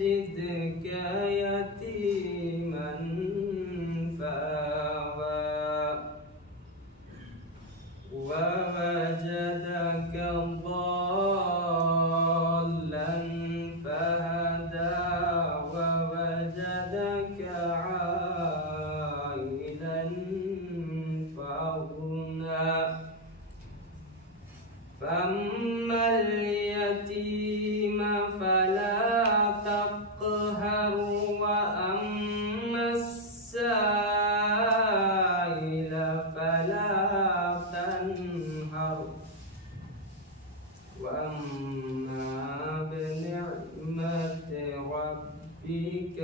يجدك يتيما فآوى ووجدك ضالا فهدى ووجدك عائلا فأغنى فأما اليتيم فلا تقهر وأما السائل فلا تنهر وأما بنعمة ربك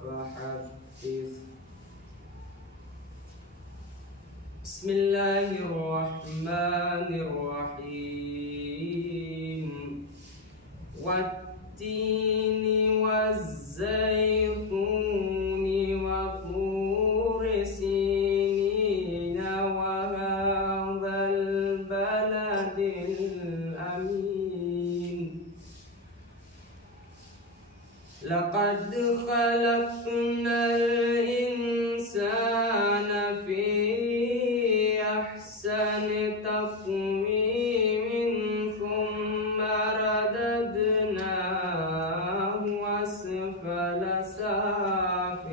فحدث. بسم الله الرحمن الرحيم. والتين والزيتون وطور سينين وهذا البلد الأمين لقد خلقنا الإنسان في أحسن تقويم ثم رددناه أسفل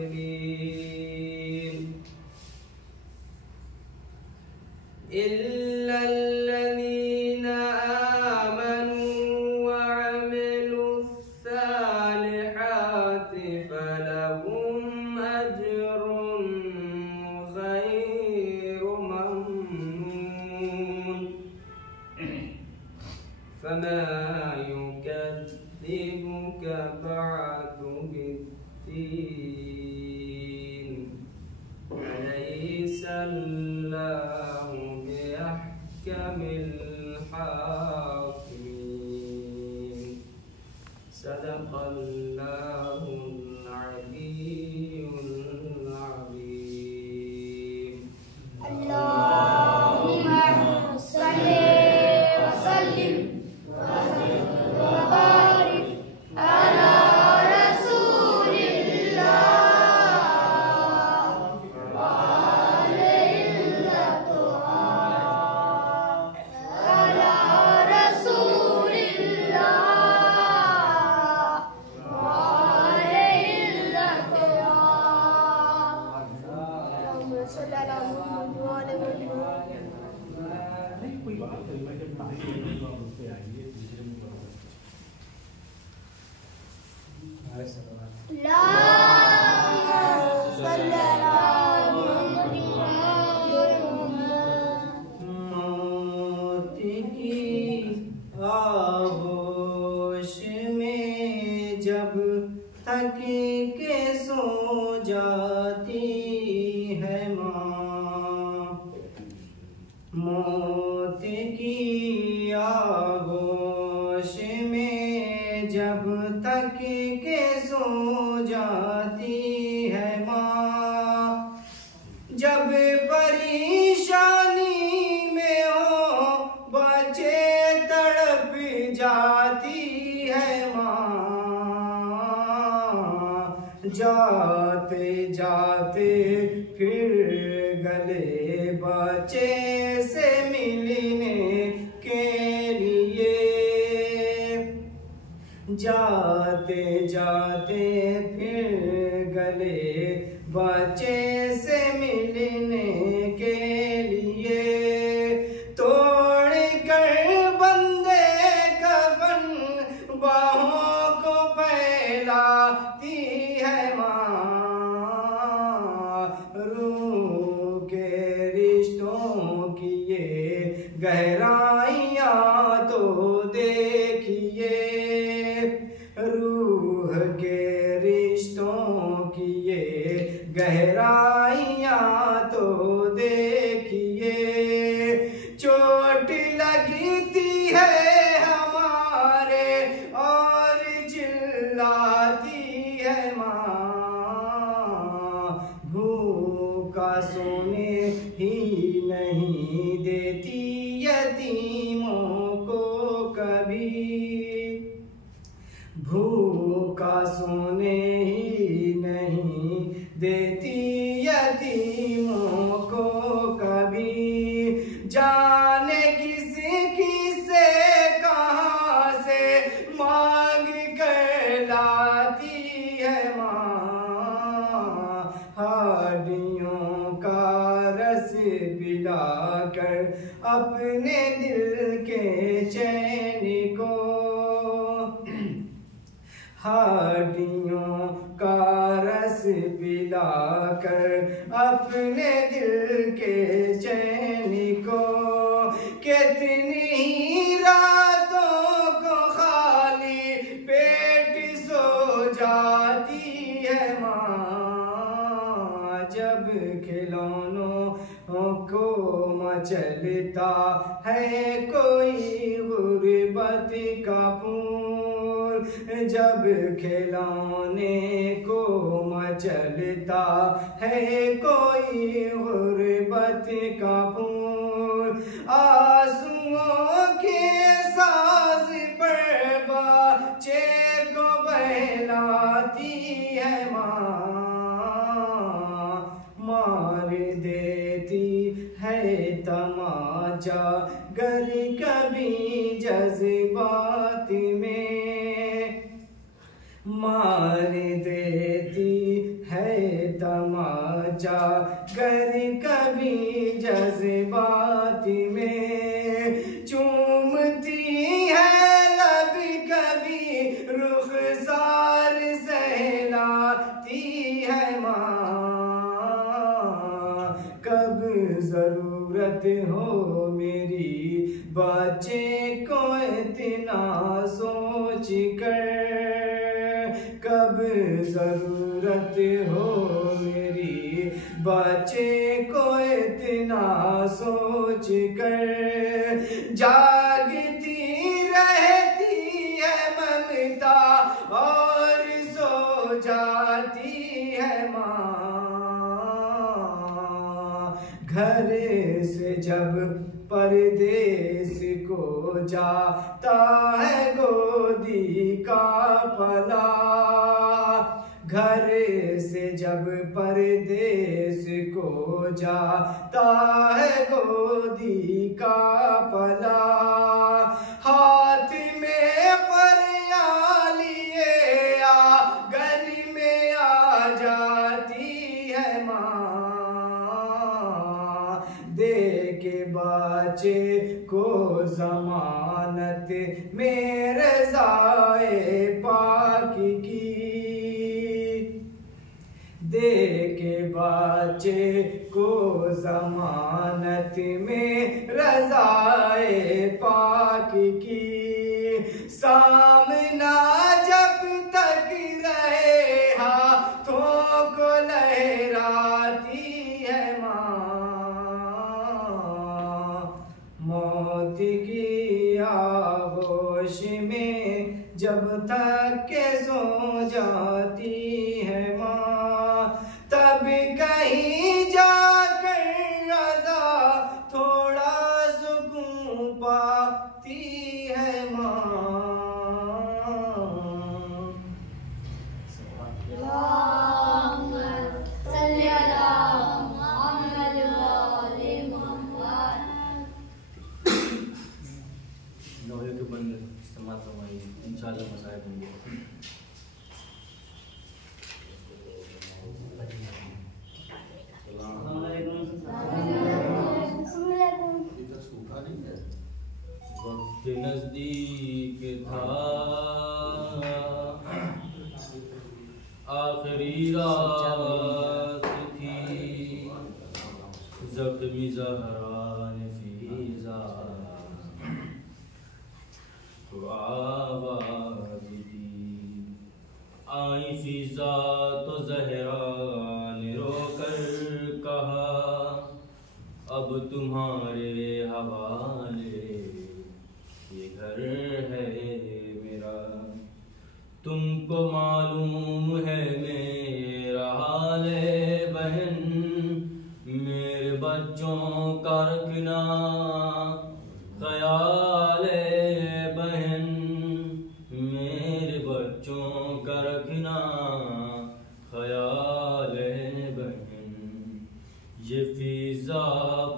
سافلين إلا الذين آمنوا وعملوا الصالحات فلهم أجر غير ممنون فما يكذبك بعد بالدين أليس الله بأحكم الحاكمين صدق الله العلي العظيم. اللهم صل وسلم وبارك على رسول الله وعليه الطاعة على رسول الله وعليه الطاعة. اللهم صل على محمد وعلى آله موت کی آغوش میں جب تک کے سو جاتی ہے ماں موت کی آغوش میں جب تک کے سو جاتی ہے ماں جب پریشانی میں ہو بچے تڑپ جاتی ہے ماں جاتے جاتے پھر گلے بچے سے ملنے کے لیے جاتے جاتے پھر گلے بچے سے ملنے کے لیے توڑ کر بندے کفن باہوں کو پھیلاتی ہے ماں روح کے رشتوں کی یہ گہرائیاں تو دیکھیے روح کے رشتوں کی یہ گہرائیاں تو دیکھیے چوٹ لگتی ہے ہمارے اور چلاتی ہے ماں بھوکا سونے ہی نہیں دیتی یتیموں کو کبھی بھوکا کا سونے ہی نہیں دیتی یتیموں کو کبھی، جانے کسی سے کہاں سے مانگ کر لاتی ہے ماں، ہڈیوں کا رس پلا کر اپنے دل کے چین کو، ہڈیوں کا رس پلا کر اپنے دل کے چین کو، کتنی راتوں کو خالی پیٹ سو جاتی ہے ماں، جب کھلونوں کو مچلتا ہے کوئی غربت کا پھول، جب کھلونے کو مچلتا ہے کوئی غربت کا پھول، آنسوؤں کے ساز پر بچے کو بہلاتی ہے ماں، مار دیتی ہے تماچا گر کبھی جذبات میں، مار دیتی ہے تماچا گر کبھی جذبات میں، چومتی ہے لب کبھی رخسار سہلاتی ہے ماں، کب ضرورت ہو میری بچے کو اتنا سوچ کر، کب ضرورت ہو میری بچے کو اتنا سوچ کر، جاگتی رہتی ہے ممتا اور سو جاتی ہے ماں، گھر سے جب پردیس کو جاتا ہے گودی کا پلا، گھر سے جب پردیس کو جاتا ہے گودی کا پلا، ہاتھ میں پریا لیے آنگن میں آ جاتی ہے ماں، دے کے بچے کو ضمانت میں رضائے پاک کی، دے کے بچے کو ضمانت میں رضائے پاک کی، سامنا جب تک رہے ہاتھوں کو لہراتی ہے ماں، موت کی آغوش میں جب تک کہ سو جاتی ہے ماں، تب کہیں جا کر رضا تھوڑا سکون پاتی ہے ماں۔ نوے کے بند استعمال فرمائیے، انشاءاللہ مسائل ہوں گے۔ السلام علیکم۔ وقت نزدیک تھا، آخری رات تھی، زخمی زہران فیضا تو آواز دی، آئی فیضا تو زہرا نے رو کر کہا، اب تمہارے حوالے یہ گھر ہے میرا، تم کو معلوم ہے میرا حال بہن، میرے بچوں کا رکھنا خیال بہن، میرے بچوں کا رکھنا رکھنا خیال ہے بہن، یہ فضا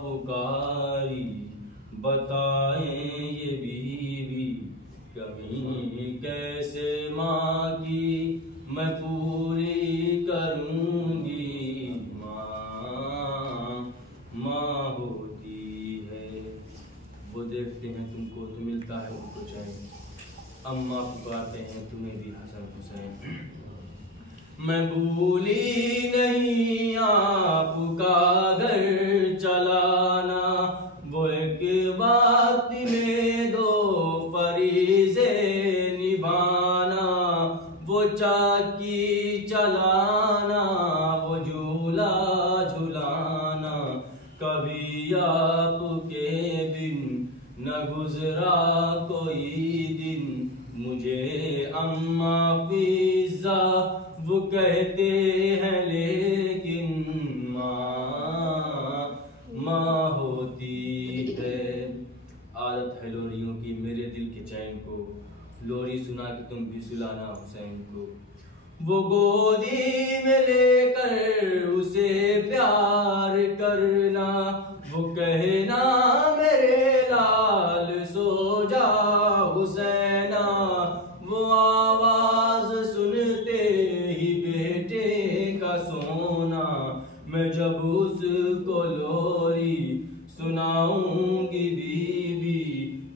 پکاری بتائیں یہ بیوی، کمی کیسے ماں کی میں پوری کروں گی، ماں ہوتی ہے۔ وہ دیکھتے ہیں تم کو تو ملتا ہے ان کو چین، اماں پکارتے ہیں تمہیں بھی حسن حسین۔ میں بھولی نہیں آپ کا گھر چلانا، وہ ایک وقت میں دو فریضے نبھانا، وہ چاکی چلانا، وہ جھولا جھلانا، کبھی آپ کے بن نہ گزرا کوئی دن، مجھے اماں فضا وہ کہتے ہیں لیکن ماں ہوتی ہے۔ عادت ہے لوریوں کی میرے دل کے چین کو، لوری سنا کہ تم بھی سلانا حسین کو، وہ گودی میں لے کر اسے پیار کرنا، وہ کہنا میرے لال سو جا حسینا، وہ آواز سنتے ہی بیٹے کا سونا، میں جب اس کو لوری سناؤں گی بیوی،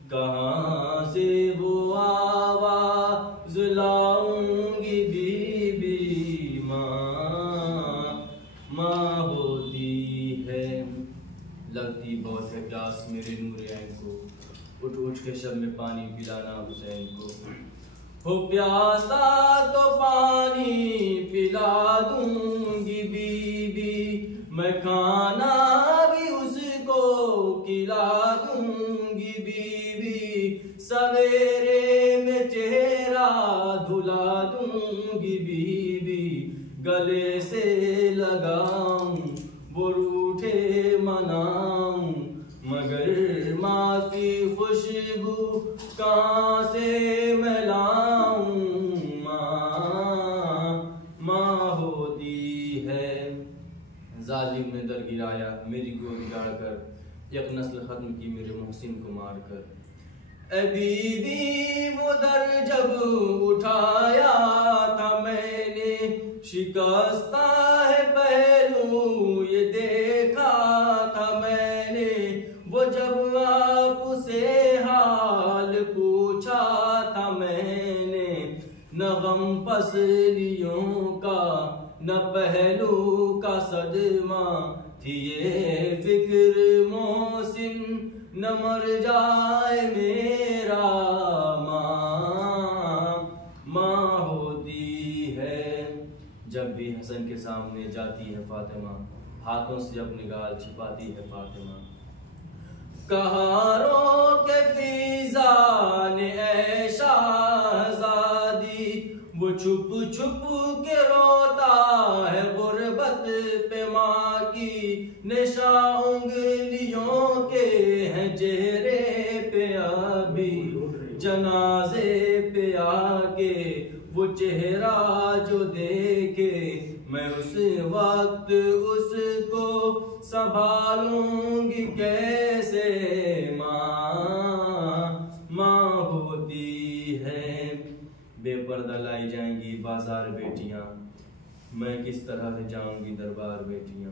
کہاں سے وہ آواز لاؤں گی بیوی، ماں ہوتی ہے۔ لگتی بہت ہے پیاس میرے نور عین کو، اٹھ اٹھ کے شب میں پانی پلانا حسین کو، ہو پیاسا تو پانی پلا دوں گی بیوی، میں کھانا بھی اس کو کھلا دوں گی بیوی، سویرے میں چہرہ دھلا دوں گی بیوی، گلے سے لگاؤں وہ روٹھے مناؤں، مگر ماں کی خوشبو کہاں سے میں لاؤں، ماں ہوتی ہے۔ ظالم نے در گرایا میری گود گاڑ کر، یک نسل ختم کی میرے محسن کو مار کر، اے بیوی وہ در جب اٹھایا تھا میں نے، شکستہ ہے پہلو یہ دیکھا تھا میں نے، وہ جب آپ سے حال پوچھا تھا میں نے، نہ غم پسلیوں کا نہ پہلو کا صدمہ تھی یہ فکر محسن، نہ مر جائے میرا ماں ہوتی ہے۔ جب بھی حسن کے سامنے جاتی ہے فاطمہ، ہاتھوں سے جب نگاہ چھپاتی ہے فاطمہ، کہاروں کے فضا نے اے شہزادی، وہ چھپ چھپ کے روتا ہے غربت پہ ماں کی، نشاں انگلیوں کے ہیں چہرے پہ ابھی، جنازے پہ آ کے وہ چہرہ جو دیکھے، میں اس وقت اس کو سنبھالوں گی کیسے، ماں ہوتی ہے۔ بے پردہ لائی جائیں گی بازار بیٹیاں، میں کس طرح سے جاؤں گی دربار بیٹیاں،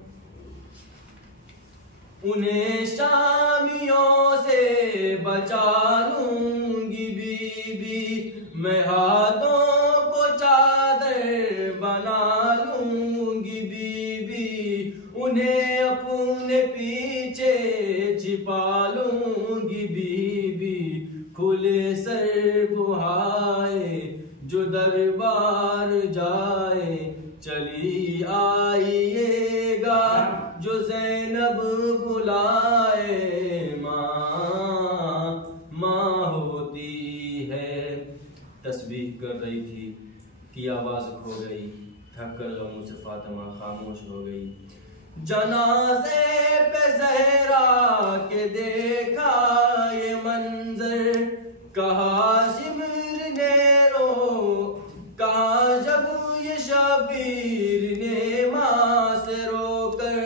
انہیں شامیوں سے بچا لوں گی بیوی، میں ہاتھوں کو چادر بنا لوں گی بیوی، انہیں اپنے پیچھے چھپا لوں گی بیوی، کھلے سر بہائے جو دربار جائے، چلی آئیے گا جو زینب بلائے، ماں ہوتی ہے۔ تسبیح کر رہی تھی کہ آواز کھو گئی، تھک کر غموں سے فاطمہ خاموش ہو گئی، جنازے پہ زہرا کے دیکھا یہ منظر، کہا شمر نے رو، کہا جب شبیر نے ماں سے رو کر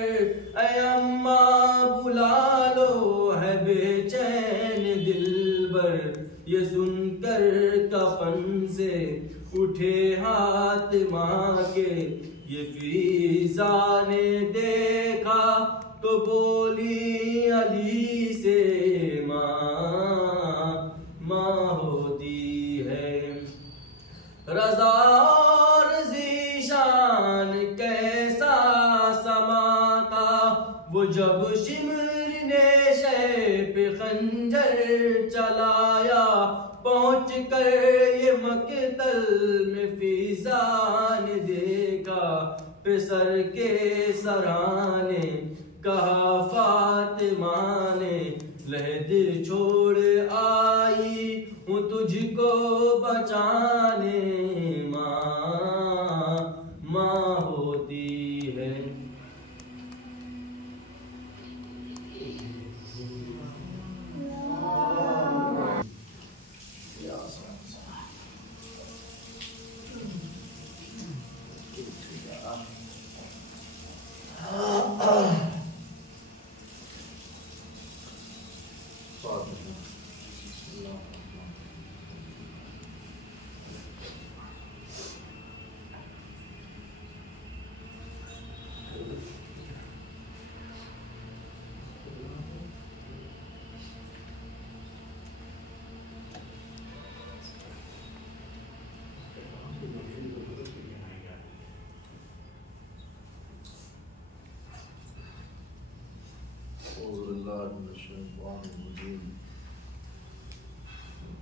اے اماں بلا لو ہے بے چین دلبر، یہ سن کر کفن سے اٹھے ہاتھ ماں کے، یہ فیضا نے دیکھا تو بولی علی سے ماں ہوتی ہے۔ رضا اور ذیشان کیسا سما تھا، وہ جب شمر نے شہ پہ خنجر چلایا، پہنچ کر یہ مقتل میں فیضا نے دیکھا، پسر کے سرانے کہا فاطمہ نے لحد چھوڑ آئی ہوں تجھ کو بچانے، ماں ہوتی ہے۔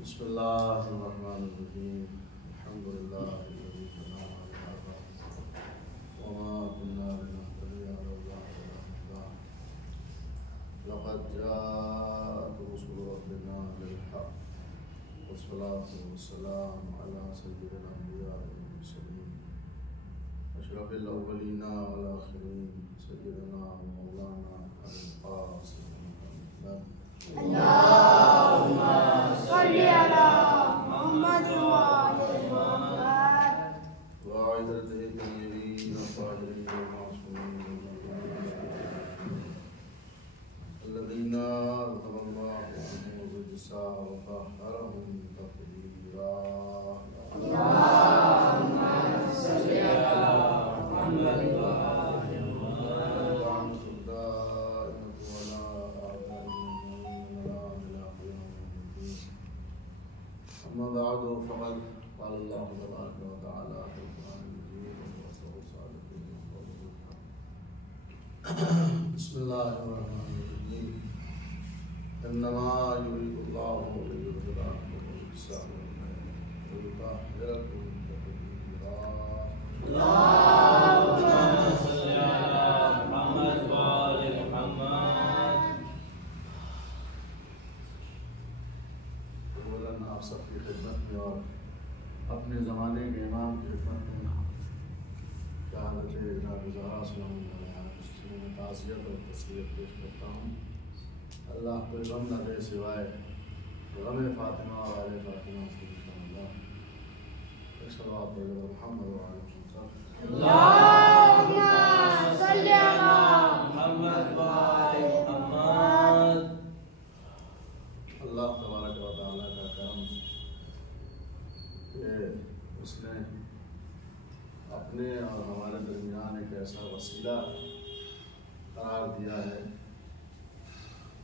بسم اللہ الرحمن الرحیم، الحمد للہ الذی هدانا لهذا وما كنا لنهتدي لولا ان هدانا الله، لقد جاءت رسل ربنا بالحق والصلاة والسلام على سيد الأنبياء والمرسلين أشرف الأولين والآخرين سيدنا ومولانا أبي القاسم محمد اللهم صل على محمد وعلى محمد وعدته الطيبين الطاهرين المعصومين الذين أذهب الله عنهم الرجس وطهرهم تطهيرا، اللهم صل على محمد أما بعد فقد قال الله تبارك وتعالى في القرآن المجيد وهو الصادق بسم الله الرحمن الرحيم إنما يريد الله ليذهب عنكم الرجس ويطهركم تطهيرا، اللهم صل على محمد وآل محمد۔ آپ سب کی خدمت میں اور اپنے زمانے کے امام کی خدمت میں شہادت جناب زہرا سلام اللہ علیہا میں تعزیت اور تسلیت پیش کرتا ہوں۔ اللہ کوئی غم نہ دے سوائے غم فاطمہ اور آل فاطمہ کی انشاءاللہ۔ ایک صلوات پڑھ لو محمد وعلى محمد، اللهم صل على محمد وآل محمد۔ اللہ تبارک و تعالیٰ کا کرم کہ اس نے اپنے اور ہمارے درمیان ایک ایسا وسیلہ قرار دیا ہے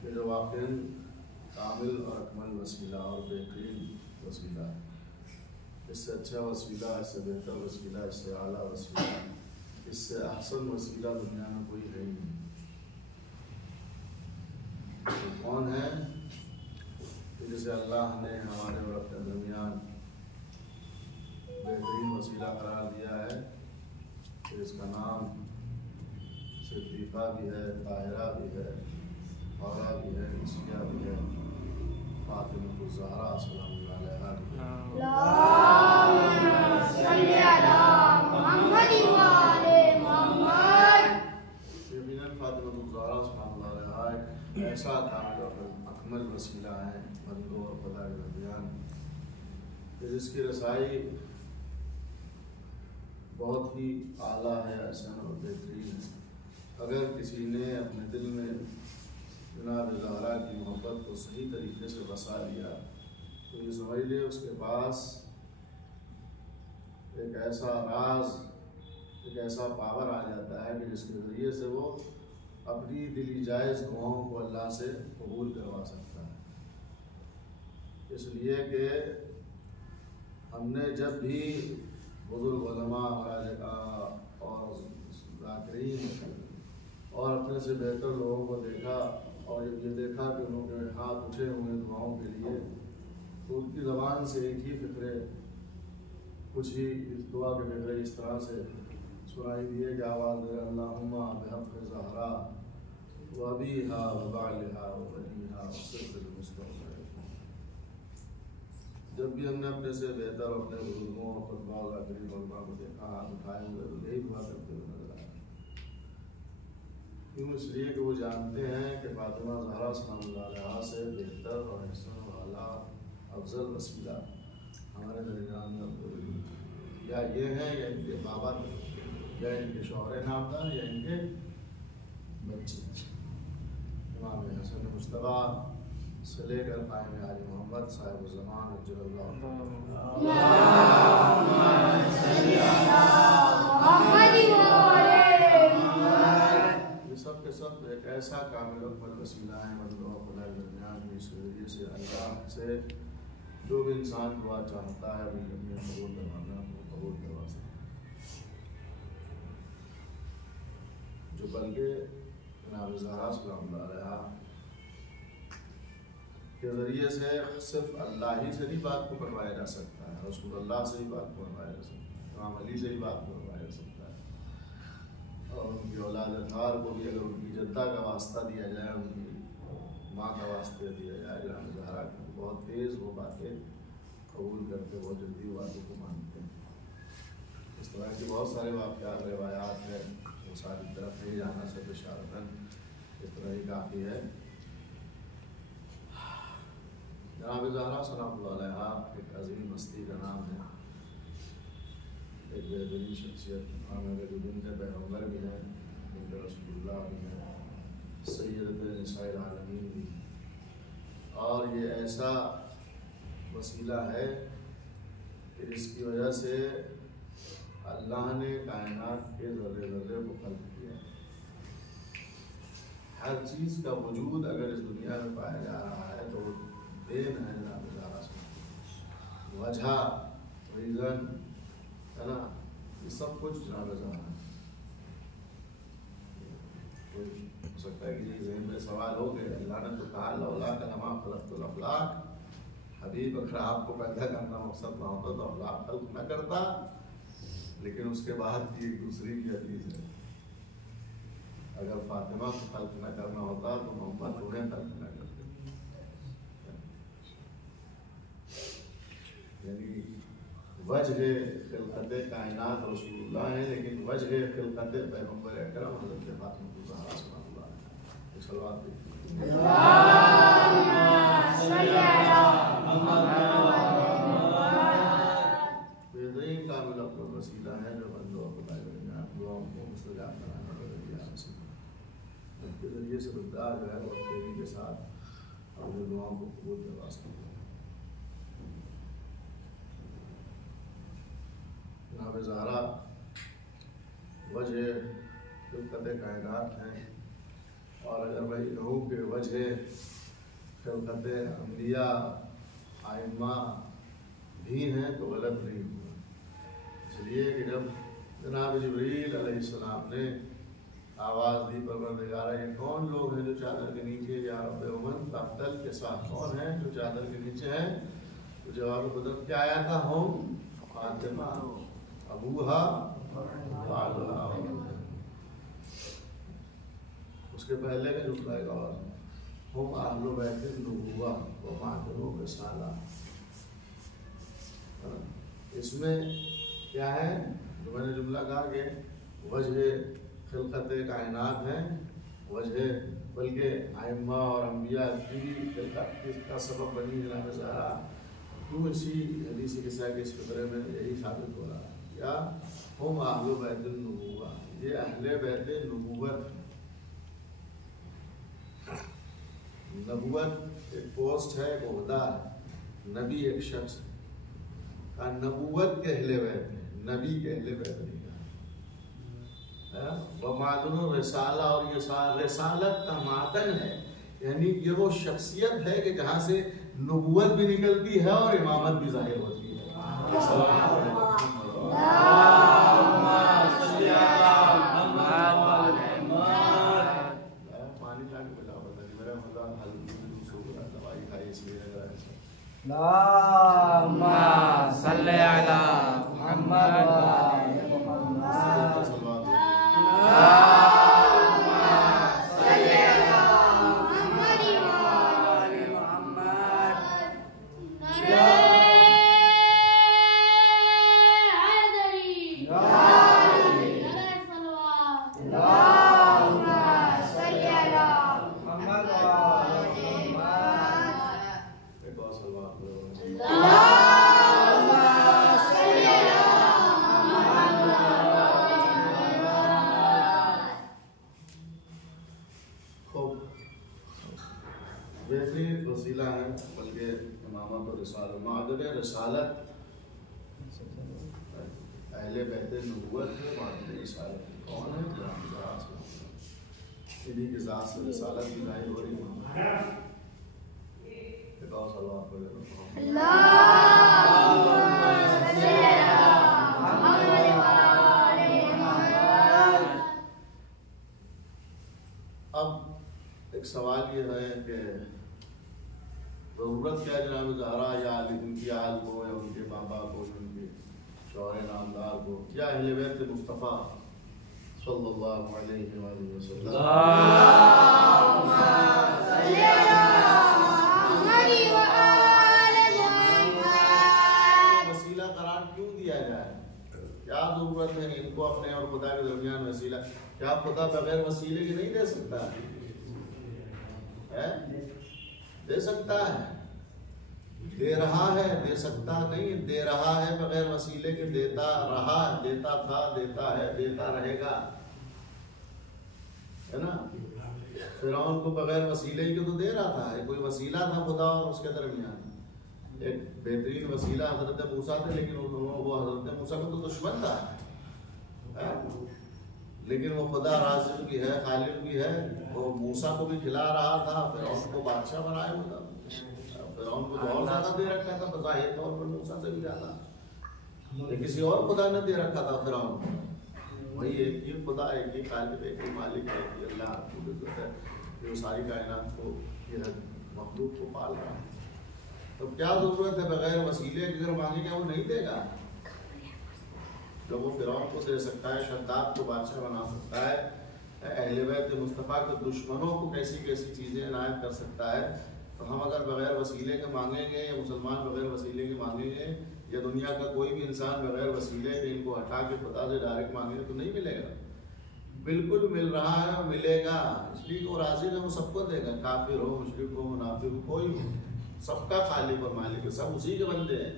کہ جو واقعاً کامل اور اکمل وسیلہ اور بہترین وسیلہ ہے۔ اس سے اچھا وسیلہ، اس سے بہتر وسیلہ، اس سے اعلیٰ وسیلہ، اس سے احسن وسیلہ دنیا میں کوئی ہے ہی نہیں۔ تو کون ہے جسے اللہ نے ہمارے اور اپنے درمیان بہترین وسیلہ قرار دیا ہے؟ کہ اس کا نام صدیقہ بھی ہے، طاہرہ بھی ہے، حورہ بھی ہے، مسیحہ بھی ہے، فاطمہ الزہرا سلام اللہ علیہا بھی ہے۔ اللهم صل على محمد وآل محمد۔ یقیناً فاطمہ الزہرا سلام اللہ علیہا ایک ایسا کامل اور اکمل وسیلہ ہے بندوں اور خدا کے درمیان کہ جس کی رسائی بہت ہی اعلیٰ ہے، احسن اور بہترین ہے۔ اگر کسی نے اپنے دل میں جناب زہرا کی محبت کو صحیح طریقے سے بسا لیا تو یہ سمجھ لے اس کے پاس ایک ایسا راز، ایک ایسا پاور آ جاتا ہے کہ جس کے ذریعے سے وہ اپنی دلی جائز دعاؤں کو اللہ سے قبول کروا سکتا ہے۔ اس لیے کہ ہم نے جب بھی بزرگ علماء اور ذاکرین اور اپنے سے بہتر لوگوں کو دیکھا اور جب یہ دیکھا کہ انہوں کے ہاتھ اٹھے ہوئے دعاؤں کے لیے، تو ان کی زبان سے ایک ہی فقرے، کچھ ہی اس دعا کے فقرے اس طرح سے سنائی دیے کہ آواز دے اللہم بحق زہرا وابیہا وبعلہا وبنیہا وصرف المستقبل۔ جب بھی ہم نے اپنے سے بہتر اپنے بزرگوں اور خطبہ اور ذاکرین علماء کو دیکھا ہاتھ اٹھائے ہوئے تو یہی دعا کرتے ہوئے نظر آئے۔ کیوں؟ اس لیے کہ وہ جانتے ہیں کہ فاطمہ زہرا سلام اللہ علیہا سے بہتر اور احسن والا افضل وسیلہ ہمارے درمیان میں یا یہ ہیں یا ان کے بابا یا ان کے شوہر نامدار یا ان کے بچے۔ امام حسن مجتبیٰ سے لے کر قائم علی محمد صاحب الزمان اجل اللہ یہ سب کے سب ایک ایسا کامل اکمل وسیلہ ہے مطلب خدا کے درمیان میں، اس کے ذریعے سے اللہ سے جو بھی انسان دعا چاہتا ہے اپنے قبول کروانا وہ قبول کروا سکتا ہے۔ جو بلکہ جناب زہرا سلام اللہ علیہا کے ذریعے سے صرف اللہ ہی سے بھی بات کو کروایا جا سکتا ہے، رسول اللہ سے بھی بات کو کروایا جا سکتا ہے، امام علی سے بھی بات کو کروایا جا سکتا ہے، اور ان کی اولاد اطہار کو بھی اگر ان کی جدہ کا واسطہ دیا جائے، ان کی ماں کا واسطہ دیا جائے جناب زہرا کی، بہت تیز وہ باتیں قبول کرتے، بہت جلدی وہ باتوں کو مانتے ہیں۔ اس طرح کے بہت سارے واقعات روایات ہیں، وہ ساری طرف نہیں جانا صرف اشارتاً اس طرح ہی کافی ہے۔ جناب زہرا سلام اللہ علیہا ایک عظیم ہستی کا نام ہے، ایک بہترین شخصیت، عامر بنت پیغمبر بھی ہیں، بنت رسول اللہ بھی ہیں، سیدۃ نساء العالمین بھی، اور یہ ایسا وسیلہ ہے کہ جس کی وجہ سے اللہ نے کائنات کے ذرے ذرے کو خلق کیا۔ ہر چیز کا وجود اگر اس دنیا میں پایا جا رہا ہے تو وہ دین ہے جناب زہرا سے، وجہ ریزن ہے نا، یہ سب کچھ جناب زہرا ہے۔ کوئی ہو سکتا ہے کہ یہ ذہن میں سوال ہو کہ اللہ نے تو کہا لولا لما خلقت الافلاک، حبیب اگر آپ کو پیدا کرنا مقصد نہ ہوتا تو افلاک خلق نہ کرتا، لیکن اس کے بعد کی ایک دوسری کی حدیث ہے، اگر فاطمہ کو خلق نہ کرنا ہوتا تو محمد انہیں خلق نہ کرتے۔ یعنی وجہ خلقت کائنات رسول اللہ ہے، لیکن وجہ خلقت پیغمبر اکرم حضرت فاطمہ الزہرا سلام اللہ علیہا۔ صلوات بہترین کامل اپنا وسیلہ ہے جو بندوں اور خدا کے درمیان دعاؤں کو مستجاب کرانے کا ذریعہ ہے، اس کے ذریعے سے بندہ جو ہے بہت تیزی کے ساتھ اپنے دعاؤں کو قبول کروا سکتا ہے۔ جناب زہرا وجہ خلقت کائنات ہیں، اور اگر میں یہ کہوں کہ وجہ خلقت انبیاء ائمہ بھی ہیں تو غلط نہیں ہوگا، اس لیے کہ جب جناب جبریل علیہ السلام نے آواز دی پروردگارہ یہ کون لوگ ہیں جو چادر کے نیچے، یا رب امم تحتل کے ساتھ کون ہیں جو چادر کے نیچے ہیں، تو جواب قدرت کیا آیا تھا؟ ہم فاطمہ ابوہا بعلہا۔ اس کے پہلے کا جملہ ایک اور، ہم اہل بیت النبوہ و معطروا رسالہ۔ اس میں کیا ہے جو میں نے جملہ کہا کہ وجہ خلقت کائنات ہے، وجہ بلکہ ائمہ اور انبیاء کی خلقت کا سبب بنی جناب زہرا، کیوں اسی حدیث قصہ کے اس فقرے میں یہی ثابت ہو رہا ہے۔ کیا ہم اہل بیت النبوہ، یہ اہل بیت نبوت. نبوت ایک پوسٹ ہے، ایک عہدہ ہے. نبی ایک شخص ہے، نبوت کے اہل بیت ہے، نبی کے اہل بیت نہیں ہے. وہ معدن رسالہ، اور یہ رسالت کا معدن ہے، یعنی یہ وہ شخصیت ہے کہ جہاں سے نبوت بھی نکلتی ہے اور امامت بھی ظاہر ہوتی ہے. پانی لا کے پلاؤ، میرا خدا دوائی کھائی اس لیے لگ رہا ہے. اللهم صل على محمد وآل محمد. بہترین وسیلہ ہے، بلکہ امامت اور رسالت. معدن رسالت اہل بیت نبوت ہے، معدن رسالت کون ہے؟ انہی کی ذات سے رسالت کی ظاہر ہو رہی ہے. بتاؤ صلوات پڑھو. اب ایک سوال یہ ہے کہ ضرورت کیا جناب زہرا یا ان کی آل کو یا ان کے بابا کو یا ان کے شوہر نامدار کو یا اہل بیت مصطفیٰ صلی اللہ علیہ وآلہ وسلم وسیلہ قرار کیوں دیا جائے؟ کیا ضرورت ہے ان کو اپنے اور خدا کے درمیان وسیلہ؟ کیا خدا بغیر وسیلے کے نہیں دے سکتا ہے؟ دے سکتا ہے، دے رہا ہے، دے سکتا نہیں، دے رہا ہے بغیر وسیلے کے. دیتا رہا، دیتا تھا، دیتا ہے، دیتا رہے گا، ہے نا. فرعون کو بغیر وسیلے کے تو دے رہا تھا، کوئی وسیلہ تھا خدا اور اس کے درمیان. ایک بہترین وسیلہ حضرت موسیٰ تھے، لیکن وہ حضرت موسیٰ کو تو دشمن تھا، لیکن وہ خدا رازق بھی ہے، خالق بھی ہے. وہ موسیٰ کو بھی کھلا رہا تھا، فرعون کو بادشاہ بنایا ہوا تھا. فرعون کو تو اور زیادہ دے رکھا تھا بظاہر طور پر، موسیٰ سے بھی زیادہ. کسی اور خدا نے دے رکھا تھا فرعون کو. وہی ایک ہی خدا، ایک ہی خالق، ایک ہی مالک ہے کہ اللہ کی عزت ہے کہ وہ ساری کائنات کو، یہ مخلوق کو پال رہا ہے. تو کیا ضرورت ہے بغیر وسیلے اگر مانگے گا وہ نہیں دے گا؟ جب وہ فرعون کو دے سکتا ہے، شداد کو بادشاہ بنا سکتا ہے، اہل بیت مصطفیٰ کے دشمنوں کو کیسی کیسی چیزیں عنایت کر سکتا ہے، تو ہم اگر بغیر وسیلے کے مانگیں گے، یا مسلمان بغیر وسیلے کے مانگیں گے، یا دنیا کا کوئی بھی انسان بغیر وسیلے کے ان کو ہٹا کے خدا سے ڈائریکٹ مانگے تو نہیں ملے گا. بالکل مل رہا ہے، ملے گا، اس لیے وہ راضی ہے، وہ سب کو دے گا. کافر ہو، مشرک ہو، منافق ہو، کوئی ہو، سب کا خالق اور مالک ہے، سب اسی کے بندے ہیں.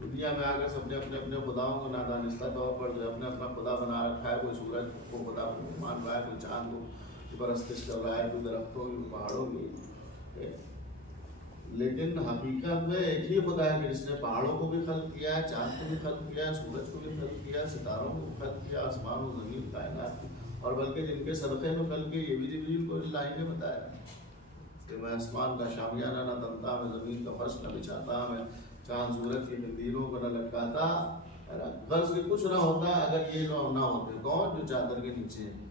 دنیا میں آ کر سب نے اپنے اپنے خداؤں کو نادانستہ طور پر جو اپنا اپنا خدا بنا رکھا ہے. کوئی سورج کو خدا مان رہا ہے، کوئی چاند کو پرستش کر رہا ہے، کوئی درختوں کی، پہاڑوں کی. لیکن حقیقت میں ایک ہی خدا ہے کہ جس نے پہاڑوں کو بھی خلق کیا ہے، چاند کو بھی خلق کیا ہے، سورج کو بھی خلق کیا ہے، ستاروں کو بھی خلق کیا، آسمان و زمین کائنات، اور بلکہ جن کے صدقے میں خلق کیا، یہ بھی جبریل کو اللہ نے بتایا کہ میں آسمان کا شامیانہ نہ تنتا، میں زمین کا فرش نہ بچھاتا، میں چاند سورج کی مندیروں کو نہ لٹکاتا. غرض کہ کچھ نہ ہوتا اگر یہ نہ ہوتے. کون؟ جو چادر کے نیچے ہیں.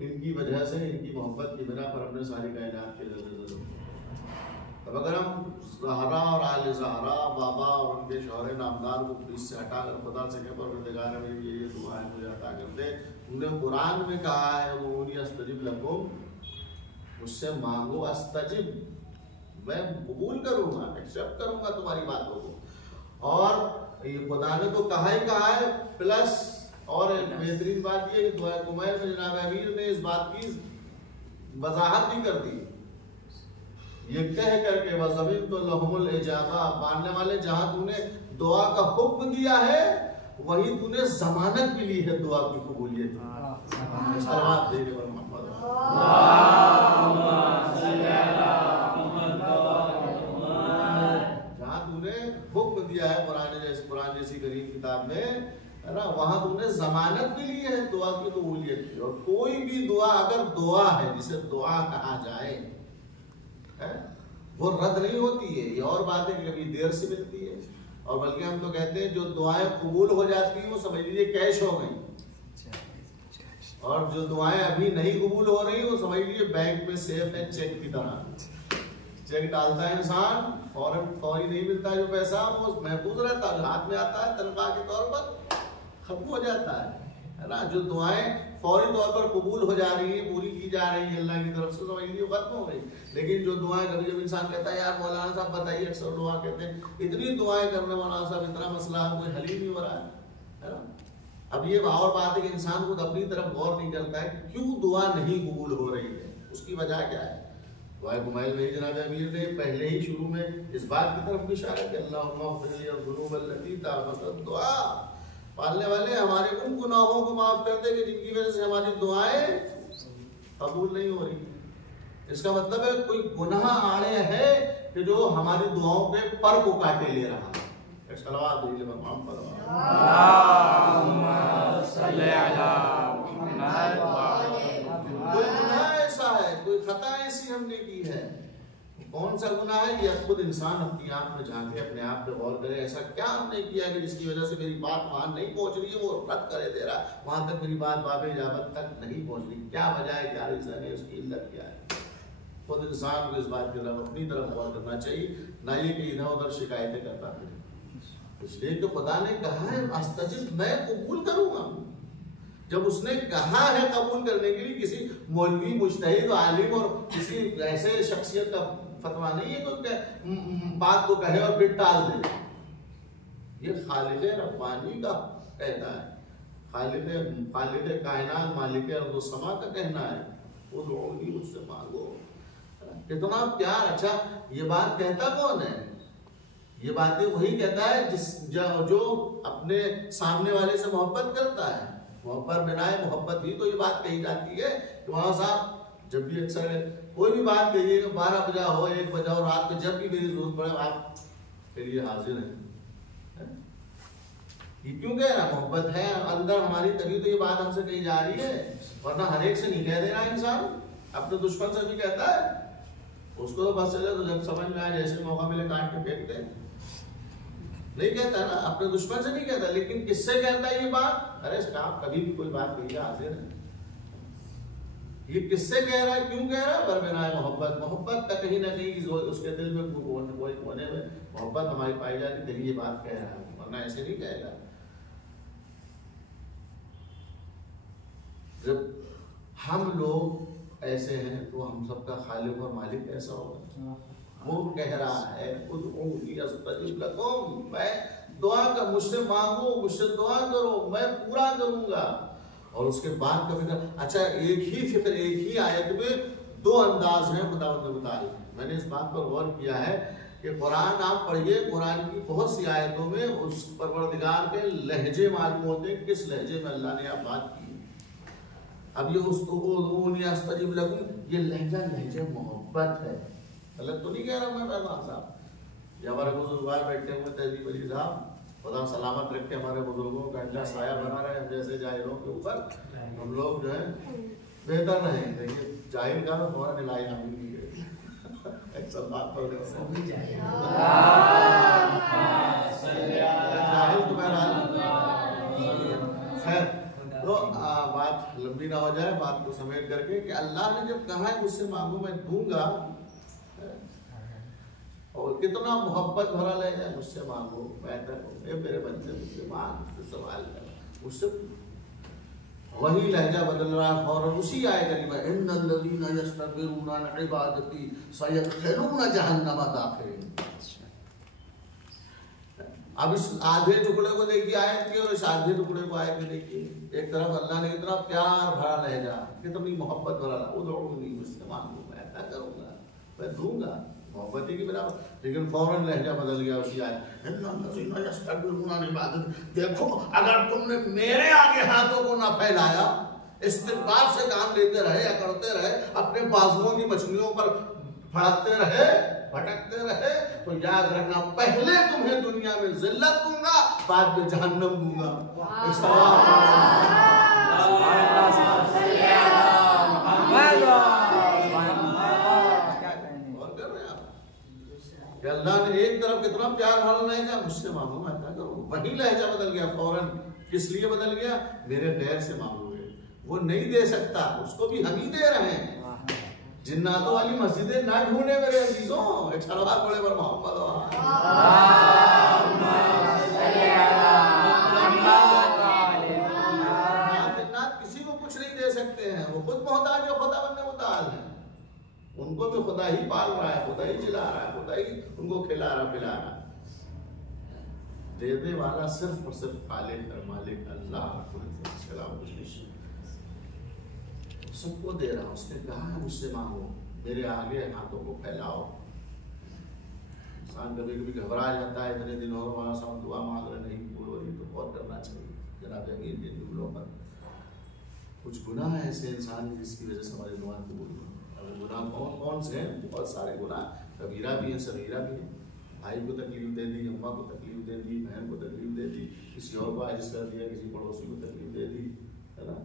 ان کی وجہ سے، ان کی محبت کی بنا پر ہم نے ساری کائنات کے ذریعے. اب اگر ہم زہرا اور آل زہرا، بابا اور ان کے شوہر نامدار کو اس سے ہٹا کر خدا سے کہ پروردگار میں یہ دعائیں مجھے عطا کر دے، انہوں نے قرآن میں کہا ہے ادعونی استجب لکم، مجھ سے مانگو، استجب، میں قبول کروں گا، ایکسپٹ کروں گا تمہاری باتوں کو. اور یہ خدا نے تو کہا ہے، پلس اور ایک بہترین بات یہ کہ دعا کمیر میں جناب امیر نے اس بات کی وضاحت بھی کر دی، یہ کہہ کر کے وَزَمِنْتُ لَهُمُ الْإِجَابَةَ، ماننے والے جہاں تو نے دعا کا حکم دیا ہے وہی تو نے ضمانت بھی لی ہے دعا کی قبولیت کی. صلوات دے دے محمد. جہاں تو نے حکم دیا ہے قرآن جیسی کریم کتاب میں ہے نا, وہاں تم نے ضمانت بھی لی ہے دعا کی قبولیت کی. اور کوئی بھی دعا اگر دعا ہے جسے دعا کہا جائے وہ رد نہیں ہوتی ہے. یہ اور بات ہے کہ کبھی دیر سے ملتی ہے, اور بلکہ ہم تو کہتے ہیں جو دعائیں قبول ہو جاتی ہیں وہ سمجھ لیجیے کیش ہو گئی, اور جو دعائیں ابھی نہیں قبول ہو رہی وہ سمجھ لیجیے بینک میں سیف ہے چیک کی طرح. چیک ڈالتا ہے انسان, فوری نہیں ملتا جو پیسہ, وہ محفوظ رہتا ہے, ہاتھ میں آتا ہے تنخواہ کے طور پر ختم ہو جاتا ہے نا. جو دعائیں فوری طور پر قبول ہو جا رہی ہیں, پوری کی جا رہی ہیں اللہ کی طرف سے, سمجھ لیجیے ختم ہو گئی. لیکن جو دعائیں کبھی جب انسان کہتا ہے یار مولانا صاحب بتائیے, اکثر دعا کہتے ہیں اتنی دعائیں کرنے مولانا صاحب اتنا مسئلہ ہے کوئی حل ہی نہیں ہو رہا ہے نا. اب یہ اور بات ہے کہ انسان خود اپنی طرف غور نہیں کرتا ہے کیوں دعا نہیں قبول ہو رہی ہے, اس کی وجہ کیا ہے. دعائے گمائل میں جناب امیر نے پہلے ہی شروع میں اس بات کی طرف اشارہ کہ اللہم اغفر لی الذنوب التی تعمد دعا, پالنے والے ہمارے ان گناہوں کو معاف کر دے کہ جن کی وجہ سے ہماری دعائیں قبول نہیں ہو رہی. اس کا مطلب ہے کوئی گناہ آڑے ہے کہ جو ہماری دعاؤں پہ پر کو کاٹے لے رہا ہے. صلوات دیجیے محمد اللہم صلی علی محمد. کوئی گناہ ایسا ہے, کوئی خطا ایسی ہم نے کی ہے, کون سا گناہ ہے یہ خود انسان اپنی آپ میں جھانکے اپنے آپ پہ غور کرے. ایسا کیا ہم نے کیا کہ جس کی وجہ سے میری بات وہاں نہیں پہنچ رہی ہے, وہ رد کرے دے رہا, وہاں تک میری بات باب اجابت تک نہیں پہنچ رہی. کیا وجہ ہے, کیا ریزن ہے, اس کی علت کیا ہے. خود انسان کو اس بات کی طرف اپنی طرف غور کرنا چاہیے, نہ یہ کہ ادھر ادھر شکایتیں کرتا ہے. اس لیے تو خدا نے کہا ہے استجب, میں قبول کروں گا. جب اس نے کہا ہے قبول کرنے کے لیے, کسی مولوی مجتہد عالم اور کسی ایسے شخصیت کا فتویٰ نہیں ہے تو بات کو کہے اور پھر ٹال دے. یہ خالق ربانی کا کہنا ہے, خالق کائنات مالک ارض و سما کا کہنا ہے, ادعونی, مجھ سے مانگو. کتنا پیار. اچھا یہ بات کہتا کون ہے, یہ باتیں وہی کہتا ہے جو اپنے سامنے والے سے محبت کرتا ہے. محبت بنائے محبت ہی تو یہ بات کہی جاتی ہے کہ وہاں صاحب جب بھی اکثر کوئی بھی بات کہیے کہ 12 بجے ہو 1 بجے ہو رات میں, جب بھی میری ضرورت پڑے آپ کے لیے حاضر ہیں. یہ کیوں کہہ رہا, محبت ہے اندر ہماری, تبھی تو یہ بات ہم سے کہی جا رہی ہے. ورنہ ہر ایک سے نہیں کہہ دے رہا انسان, اپنے دشمن سے بھی کہتا ہے, اس کو تو بس چلے تو جب سمجھ میں آئے جیسے موقع ملے کاٹ کے پھینک دے, نہیں کہتا نا. اپنے دشمن سے نہیں کہتا, لیکن کس سے کہتا ہے یہ بات. ارے آپ کبھی بھی کوئی بات کہیے حاضر ہے. یہ کس سے کہہ رہا ہے, کیوں کہہ رہا ہے, بربنائے محبت. محبت کا کہیں نہ کہیں اس کے دل میں کوئی کونے میں محبت ہماری پائی جاتی, تبھی یہ بات کہہ رہا ہے, ورنہ ایسے نہیں کہے گا. جب ہم لوگ ایسے ہیں تو ہم سب کا خالق اور مالک ایسا ہوگا. وہ کہہ رہا ہے ادعونی استجب لکم, میں دعا کا مجھ سے مانگو, مجھ سے دعا کرو, میں پورا کروں گا. اور اس کے بعد کا فکر, اچھا ایک ہی فکر ایک ہی آیت میں 2 انداز ہیں خداوند متعال. میں نے اس بات پر غور کیا ہے کہ قرآن آپ پڑھیے, قرآن کی بہت سی آیتوں میں اس پروردگار کے لہجے معلوم ہوتے ہیں, کس لہجے میں اللہ نے آپ بات کی. اب یہ ادعونی استجب لکم, یہ لہجہ محبت ہے. غلط تو نہیں کہہ رہا میں پہلوان صاحب. یہ ہمارے بزرگوار بیٹھے ہوئے تہذیب علی صاحب, خدا سلامت رکھے ہمارے بزرگوں کا اللہ سایہ بنا رہے ہیں جیسے جاہلوں کے اوپر. ہم لوگ جو ہے بہتر رہیں گے. یہ جاہل کا تو فوراً علاج نامی نہیں گئے. جاہل تو بہرحال خیر. تو بات لمبی نہ ہو جائے, بات کو سمیٹ کر کے کہ اللہ نے جب کہا ہے مجھ سے مانگو میں دوں گا, اور کتنا محبت بھرا لے جائے, مجھ سے مانگو بہتر ہو, میرے بچے مجھ سے مانگ, مجھ سے سوال کر, مجھ سے. وہی لہجہ بدل رہا ہے اور اسی آئے کریمہ ان الذین یستکبرون عن عبادتی سیدخلون جہنم داخرین. اب اس آدھے ٹکڑے کو دیکھیے آیت کی, اور اس آدھے ٹکڑے کو آیت میں دیکھیے. ایک طرف اللہ نے اتنا پیار بھرا لہجہ, کتنی محبت بھرا, ادعونی, مجھ سے مانگو, میں ایسا کروں گا, میں دوں گا. محبت ہی کی بنا، لیکن فوراً لہجہ بدل گیا اسی آیت، دیکھو اگر تم نے میرے آگے ہاتھوں کو نہ پھیلایا، استقبال سے کام لیتے رہے یا کرتے رہے، اپنے بازوؤں کی مچھلیوں پر پھڑکتے رہے، بھٹکتے رہے، تو یاد رکھنا پہلے تمہیں دنیا میں ذلت دوں گا، بعد میں جہنم دوں گا۔ کہ اللہ نے ایک طرف کتنا پیار بھرنا ہے، مجھ سے مانگو میں عطا کروں، وہی لہجہ بدل گیا فوراً۔ کس لیے بدل گیا؟ میرے غیر سے مانگو گے، وہ نہیں دے سکتا، اس کو بھی ہم ہی دے رہے ہیں۔ جناتوں والی مسجدیں نہ ڈھونڈے میرے عزیزوں، ایک سلوات پڑھے پر محمد جنات کسی کو کچھ نہیں دے سکتے ہیں، وہ خود محتاج ہے، خدا بندے محتاج ہیں، ان کو بھی خدا ہی پال رہا ہے، خدا ہی چلا رہا ہے، خدا ہی ان کو کھلا رہا پلا رہا ہے۔ دینے والا صرف اور صرف خالق ہے، مالک اللہ، سب کو دے رہا۔ اس نے کہا ہے مجھ سے مانگو، میرے آگے ہاتھوں کو پھیلاؤ۔ انسان کبھی کبھی گھبرا جاتا ہے، اتنے دن ہو وہاں سب دعا مانگ رہے نہیں قبول ہو رہی، تو غور کرنا چاہیے جناب امیر کے جملوں پر۔ کچھ گناہ ہیں ایسے انسان جس کی وجہ سے ہماری دعا قبول ہو۔ گناہ کون کون سے ہیں؟ بہت سارے گناہ، کبیرہ بھی ہیں، صغیرہ بھی ہیں۔ بھائی کو تکلیف دے دی، اماں کو تکلیف دے دی، بہن کو تکلیف دے دی، کسی اور کو عاجز کر دیا، کسی پڑوسی کو تکلیف دے دی، ہے نا؟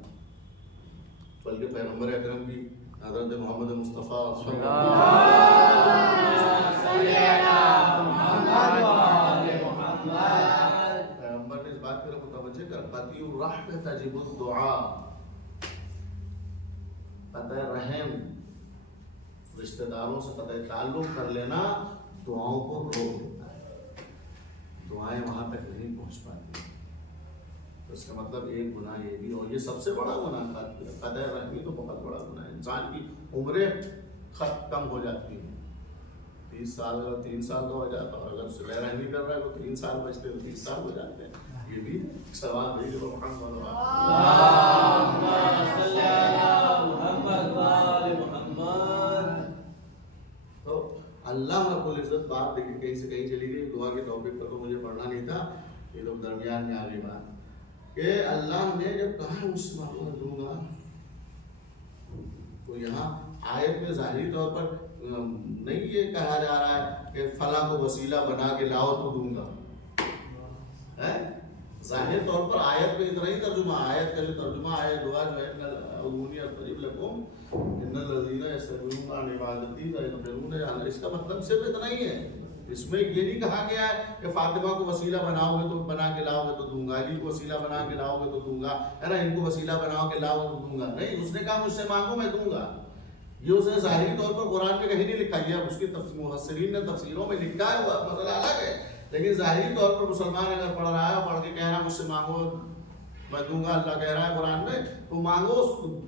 بلکہ پیغمبر اکرم کی حضرت محمد مصطفیٰ صلی اللہ علیہ وسلم پیغمبر نے اس بات پر متوجہ کر، قطیع الرحم تجب الدعاء، قطع رحم، رشتہ داروں سے قطع تعلق کر لینا دعاؤں کو روک دیتا ہے، دعائیں وہاں تک نہیں پہنچ پاتی۔ اس کا مطلب ایک گناہ یہ بھی، اور یہ سب سے بڑا گناہ قطع رحمی تو بہت بڑا گناہ ہے۔ انسان کی عمریں کم ہو جاتی ہیں، 30 سال کا 3 سال کا ہو جاتا ہے، اور اگر صلہ رحمی کر رہا ہے تو 3 سال بچتے ہیں، 30 سال ہو جاتے ہیں۔ یہ بھی سوال ہے جو محمد تو اللہ رب العزت بات دیکھیں کہیں سے کہیں چلی گئی، دعا کے ٹاپک پر تو مجھے پڑھنا نہیں تھا، یہ تو درمیان میں آ گئی بات کہ اللہ نے جب کہا اس سے مانگو دوں گا، تو یہاں آیت میں ظاہری طور پر نہیں یہ کہا جا رہا ہے کہ فلاں کو وسیلہ بنا کے لاؤ تو دوں گا، ظاہر طور پر آیت میں اتنا ہی ترجمہ، آیت کا جو ترجمہ آیا دعا جو ہے ادعونی استجب لکم ان الذین یستکبرون عن عبادتی سیدخلون جہنم، اس کا مطلب صرف اتنا ہی ہے۔ اس میں یہ نہیں کہا گیا ہے کہ فاطمہ کو وسیلہ بناؤ گے تو بنا کے لاؤ گے تو دوں گا، علی کو وسیلہ بنا کے لاؤ گے تو دوں گا، ہے نا، ان کو وسیلہ بناؤ کے لاؤ تو دوں گا، نہیں، اس نے کہا مجھ سے مانگو میں دوں گا۔ یہ اس نے ظاہری طور پر قرآن میں کہیں نہیں لکھا، یہ اس کی مفسرین نے تفسیروں میں لکھا ہے، وہ مسئلہ الگ ہے، لیکن ظاہری طور پر مسلمان اگر پڑھ رہا ہے، پڑھ کے کہہ رہا ہے مجھ سے مانگو میں دوں گا، اللہ کہہ رہا ہے قرآن میں، تو مانگو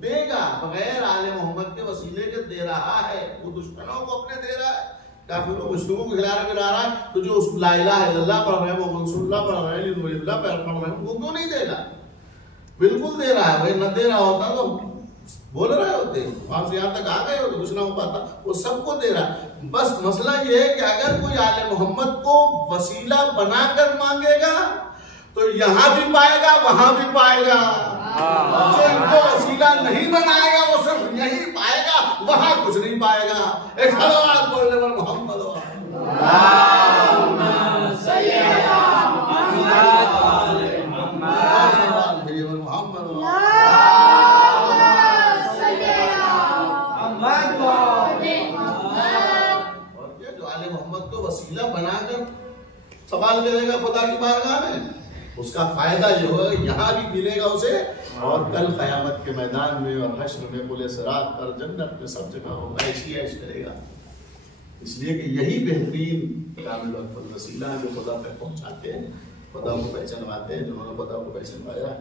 دے گا، بغیر آل محمد کے وسیلے کے دے رہا ہے، وہ دشمنوں کو اپنے دے رہا ہے، کافروں کو مشرکوں کو کھلا رہا ہے، تو جو اس لا الہ الا اللہ پڑھ رہے ہیں، وہ منصور اللہ پڑھ رہے ہیں، اللہ پڑھ رہے ہیں، وہ کیوں نہیں دے گا؟ بالکل دے رہا ہے، بھائی نہ دے رہا ہوتا تو بول رہے ہوتے، وہاں سے یہاں تک آ گئے ہوتے، کچھ نہ ہو پاتا، وہ سب کو دے رہا ہے۔ بس مسئلہ یہ ہے کہ اگر کوئی آل محمد کو وسیلہ بنا کر مانگے گا تو یہاں بھی پائے گا، وہاں بھی پائے گا، جو ان کو وسیلہ نہیں بنائے گا وہ صرف یہی پائے گا، وہاں کچھ نہیں پائے گا۔ ایک صلوات بولنے پر محمد وسیلہ بنا کر سوال کرے گا خدا کی بارگاہ میں، اس کا فائدہ یہ ہوگا کہ یہاں بھی ملے گا اسے، اور کل قیامت کے میدان میں اور حشر میں پل صراط پر جنت میں سب جگہ وہ عیش ہی عیش کرے گا۔ اس لیے کہ یہی بہترین کامل وقت وسیلہ ہے جو خدا تک پہنچاتے ہیں، خدا کو پہچانواتے ہیں، جنہوں نے خدا کو پہچانوایا ہے۔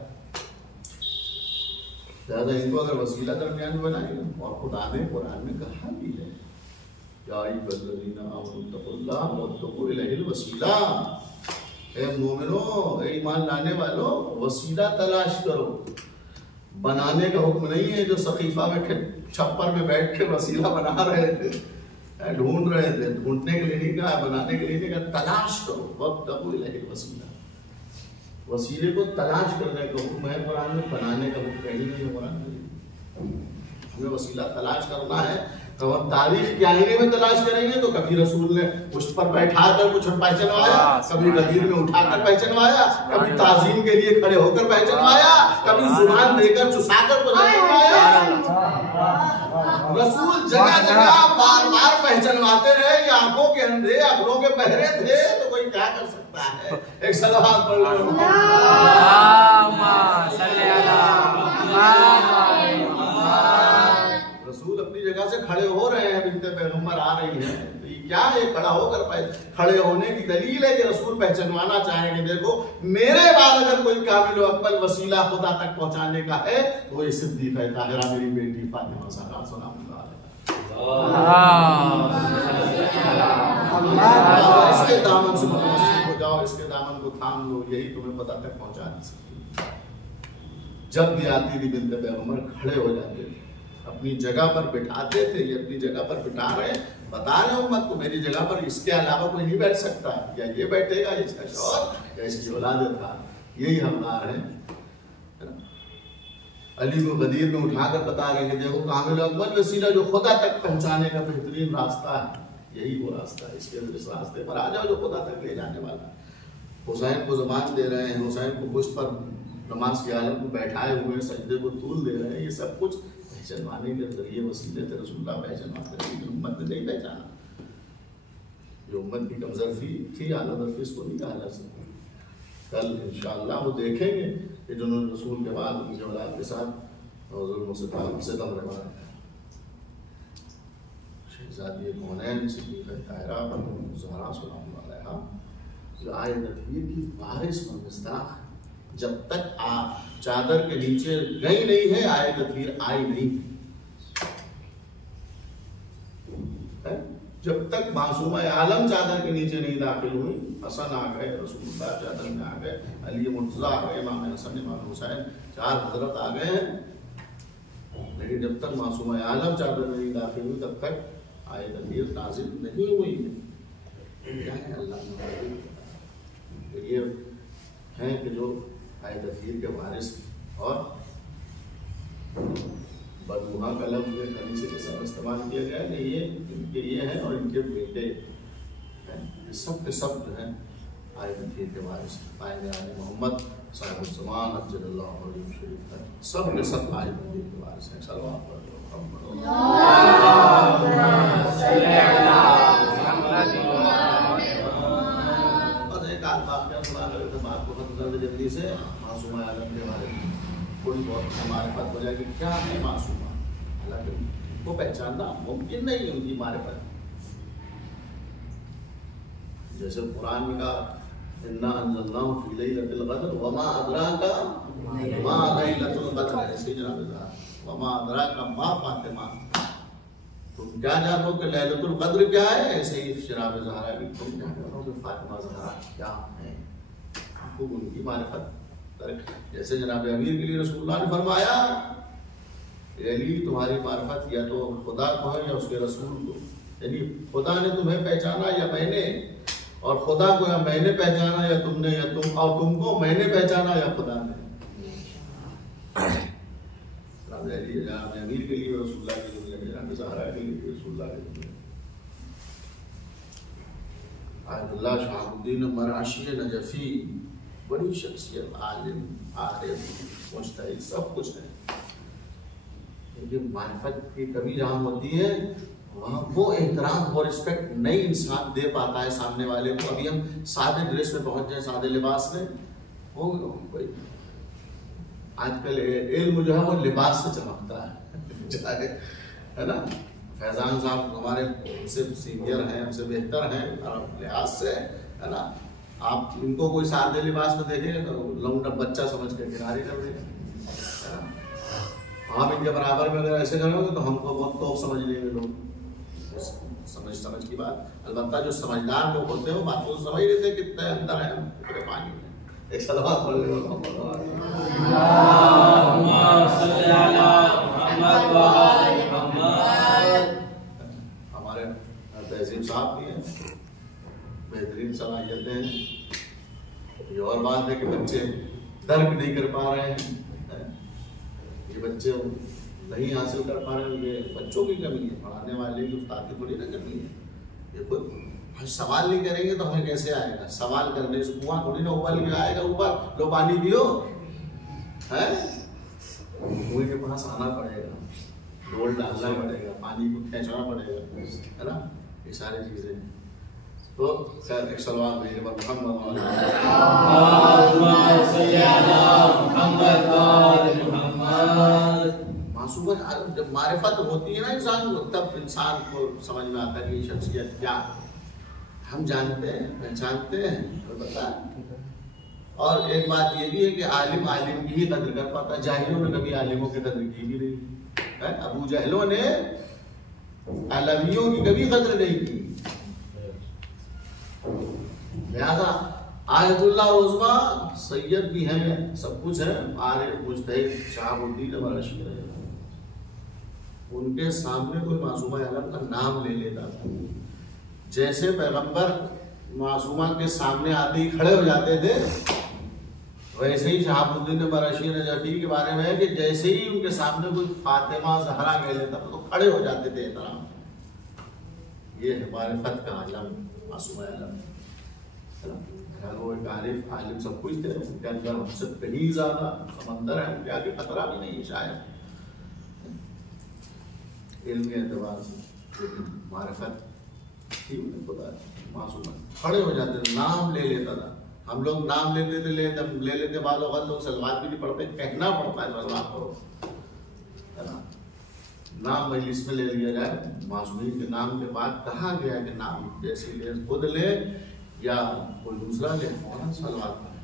لہٰذا ان کو اگر وسیلہ درمیان میں بنائے گا، اور خدا نے قرآن میں کہا بھی ہے یا ایھا الذین آمنوا اتقوا اللہ وابتغوا الیہ الوسیلہ، اے مومنو، اے ایمان لانے والو، وسیلہ تلاش کرو۔ بنانے کا حکم نہیں ہے جو سقیفہ میں چھپر میں بیٹھ کے وسیلہ بنا رہے تھے، ڈھونڈ رہے تھے، ڈھونڈنے کے لیے نہیں کہا، بنانے کے لیے نہیں کہا، تلاش کرو، وابتغوا الیہ الوسیلہ، وسیلے کو تلاش کرنے کا حکم ہے قرآن میں، بنانے کا حکم کہیں نہیں ہے قرآن میں. ہمیں وسیلہ تلاش کرنا ہے. تو ہم تاریخ کے آئینے میں تلاش کریں گے تو کبھی رسول نے پشت پر بیٹھا کر کچھ پہچنوایا، کبھی غدیر میں اٹھا کر پہچنوایا، کبھی تعظیم کے لیے کھڑے ہو کر پہچنوایا، کبھی زبان دے کر چسا کر پہچنوایا. رسول جگہ جگہ بار بار پہچنواتے رہے. یہ آنکھوں کے اندھے، اکھروں کے بہرے تھے تو کوئی کیا کر سکتا ہے. ایک صلوات پڑھ لو. رسول اپنی جگہ سے کھڑے ہو رہے ہیں، بنت پیغمبر آ رہی ہیں، تو یہ کیا ہے؟ کھڑا ہو کر کھڑے ہونے کی دلیل ہے کہ رسول پہچانوانا چاہیں گے دیکھو میرے بعد اگر کوئی کامل و اکمل وسیلہ خدا تک پہنچانے کا ہے تو یہ صدیقہ طاہرہ میری بیٹی فاطمہ زہرا سلام اللہ علیہا. اس کے دامن سے متمسک ہو جاؤ، اس کے دامن کو تھام لو، یہی تمہیں خدا تک پہنچا نہیں سکتی. جب بھی آتی تھی بنت پیغمبر کھڑے ہو جاتے تھے، اپنی جگہ پر بٹھاتے تھے. یہ اپنی جگہ پر بٹھا رہے ہیں، بتا رہے ہیں امت کو میری جگہ پر اس کے علاوہ کوئی نہیں بیٹھ سکتا، یا یہ بیٹھے گا اس کا شوہر یا اس کی اولاد تھا. یہی حقدار ہیں. علی کو غدیر میں اٹھا کر بتا رہے ہیں کہ دیکھو کامل اکمل وسیلہ جو خدا تک پہنچانے کا بہترین راستہ ہے، یہی وہ راستہ ہے. اس راستے پر آ جاؤ جو خدا تک لے جانے والا. حسین کو زبان دے رہے ہیں، حسین کو پشت پر نماز کی حالت میں بیٹھائے ہوئے سجدے کو طول دے رہے ہیں. یہ سب کچھ پہچانوانے کے ذریعے وسیلے تھے. رسول اللہ پہچانواتے تھے لیکن امت نے نہیں پہچانا. جو امت کی کمزرفی تھی، اعلیٰ ظرفی اس کو نہیں کہا جا سکتا. کل انشاءاللہ وہ دیکھیں گے کہ جنہوں نے رسول کے بعد ان کے اولاد کے ساتھ ظلم و ستم روایا. شہزادی کونین صدیقہ طاہرہ زہرا سلام اللہ علیہا جو آئے تطہیر کی وارث و مصداق جب تک چادر کے نیچے گئی نہیں ہے آئے تطہیر آئی نہیں. جب تک معصومہ عالم چادر کے نیچے نہیں داخل ہوئی، حسن آ گئے، رسول اللہ چادر میں آ گئے، علی مرتضیٰ آ گئے، امام حسن امام حسین، چار حضرت آ گئے ہیں، لیکن جب تک معصومہ عالم چادر میں نہیں داخل ہوئی تب تک آئے تطہیر نازل نہیں ہوئی ہے. کیا ہے اللہ نے یہ ہیں کہ جو آئے تطہیر کے وارث اور بدوہا کا لفظ کنیسے کے ساتھ استعمال کیا گیا ہے کہ یہ ان کے یہ ہیں اور ان کے بیٹے ہیں. سب کے سب جو ہیں آئے تطہیر کے وارث آئے محمد صاحب الزمان اجل اللہ علیہ شریف ہے. سب کے سب آئے تطہیر کے وارث ہیں. صلوات پڑھو. بس ایک آدھ واقعہ سنا کر کے بات کو ختم کر دے جلدی سے. معصومہ عالم کے بارے میں تھوڑی بہت ہمارے پاس ہو جائے گی کیا ہے معصومہ. حالانکہ وہ پہچاننا ممکن نہیں ہے ان کی معرفت. جیسے قرآن میں کہا انا انزلناہ فی لیلۃ القدر وما ادراک ما لیلۃ القدر، ایسے جناب وما ادراک ما فاطمہ، تم کیا جانو کہ لیلۃ القدر کیا ہے. ایسے ہی شراب زہرا بھی تم کیا جانو کہ فاطمہ زہرا کیا ہے. خوب ان کی معرفت. جیسے جناب امیر کے لیے رسول اللہ نے فرمایا علی تمہاری معرفت یا تو خدا کو ہے یا اس کے رسول کو. یعنی خدا نے تمہیں پہچانا یا میں نے، اور خدا کو یا میں نے پہچانا یا تم نے، یا تم اور تم کو میں نے پہچانا یا خدا نے. جناب امیر کے لیے رسول اللہ کے لیے، جناب زہرا کے لیے رسول اللہ کے لیے. آیت اللہ شہاب الدین مرعشی نجفی بڑی شخصیت، عالم، عارف، مجتہد، سب کچھ ہے. لیکن معرفت کی کمی جہاں ہوتی ہے وہاں وہ احترام اور رسپیکٹ نہیں انسان دے پاتا ہے سامنے والے کو. ابھی ہم سادے ڈریس میں پہنچ جائیں، سادے لباس میں، وہ کوئی آج کل علم جو ہے وہ لباس سے چمکتا ہے نا. فیضان صاحب ہمارے ہم سے سینئر ہیں، ہم سے بہتر ہیں لحاظ سے، ہے نا. آپ ان کو کوئی سادے لباس میں دیکھیں گے تو لونڈا بچہ سمجھ کے کنارے کر دیں گے. آپ ان کے برابر میں اگر ایسے کرو گے تو ہم کو بہت توپ سمجھ لیں گے لوگ. سمجھ کی بات. البتہ جو سمجھدار لوگ ہوتے ہیں وہ بات کو سمجھ لیتے ہیں کتنے اندر ہیں کتنے پانی میں. ایک صلوات پڑھ لیں. ہمارے رہے ہیں. یہ بچے نہیں حاصل کر پا رہے ہیں، یہ بچوں کی کمی ہے، پڑھانے والے کی استاد کی تھوڑی نا کمی ہے. یہ خود سوال نہیں کریں گے تو ہمیں کیسے آئے گا؟ سوال کرنے سے کنواں تھوڑی نا ابل کے آئے گا اوپر، لو پانی پیو ہے. کنویں کے پاس آنا پڑے گا، ڈول ڈالنا پڑے گا، پانی کو کھینچنا پڑے گا، ہے نا. یہ ساری چیزیں تو خیر ایک سلوات بھیجے پر محمد معصومت. جب معرفت ہوتی ہے نا انسان کو، تب انسان کو سمجھ میں آتا ہے کہ یہ شخصیت کیا ہم جانتے ہیں، پہچانتے ہیں اور بتا. اور ایک بات یہ بھی ہے کہ عالم عالم کی ہی قدر کر پاتا. جاہلوں نے کبھی عالموں کی قدر کی بھی نہیں. ابو جہلوں نے علویوں کی کبھی قدر نہیں کی. لہذا آیت اللہ عظمیٰ سید بھی ہیں، سب کچھ ہے، عارف مجتہد شہاب الدین مرشی رہے. ان کے سامنے کوئی معصومہ عالم کا نام لے لیتا تھا. جیسے پیغمبر معصومہ کے سامنے آتے ہی کھڑے ہو جاتے تھے، ویسے ہی شہاب الدین مرشی نجفی کے بارے میں ہے کہ جیسے ہی ان کے سامنے کوئی فاطمہ زہرا کہہ لیتا تھا تو کھڑے ہو جاتے تھے احترام. یہ ہے معرفت کا عالم، معصومہ عالم. وہ ایک عارف عالم سب کچھ تھے، ان کے اندر ہم سے کہیں زیادہ سمندر ہے، ان کے آگے خطرہ بھی نہیں شاید علمی اعتبار سے. لیکن معرفت تھی انہیں پتا ہے. معصومہ کھڑے ہو جاتے تھے، نام لے لیتا تھا. ہم لوگ نام لیتے تھے، لے لیتے بعض اوقات لوگ سلوات بھی نہیں پڑھتے، کہنا پڑتا ہے سلوات پڑھو، ہے نا. نام مجلس میں لے لیا جائے، معصومین کے نام کے بعد کہا گیا کہ نام جیسے لے خود لے یا کوئی دوسرا لے، فوراً سلوات پڑھے.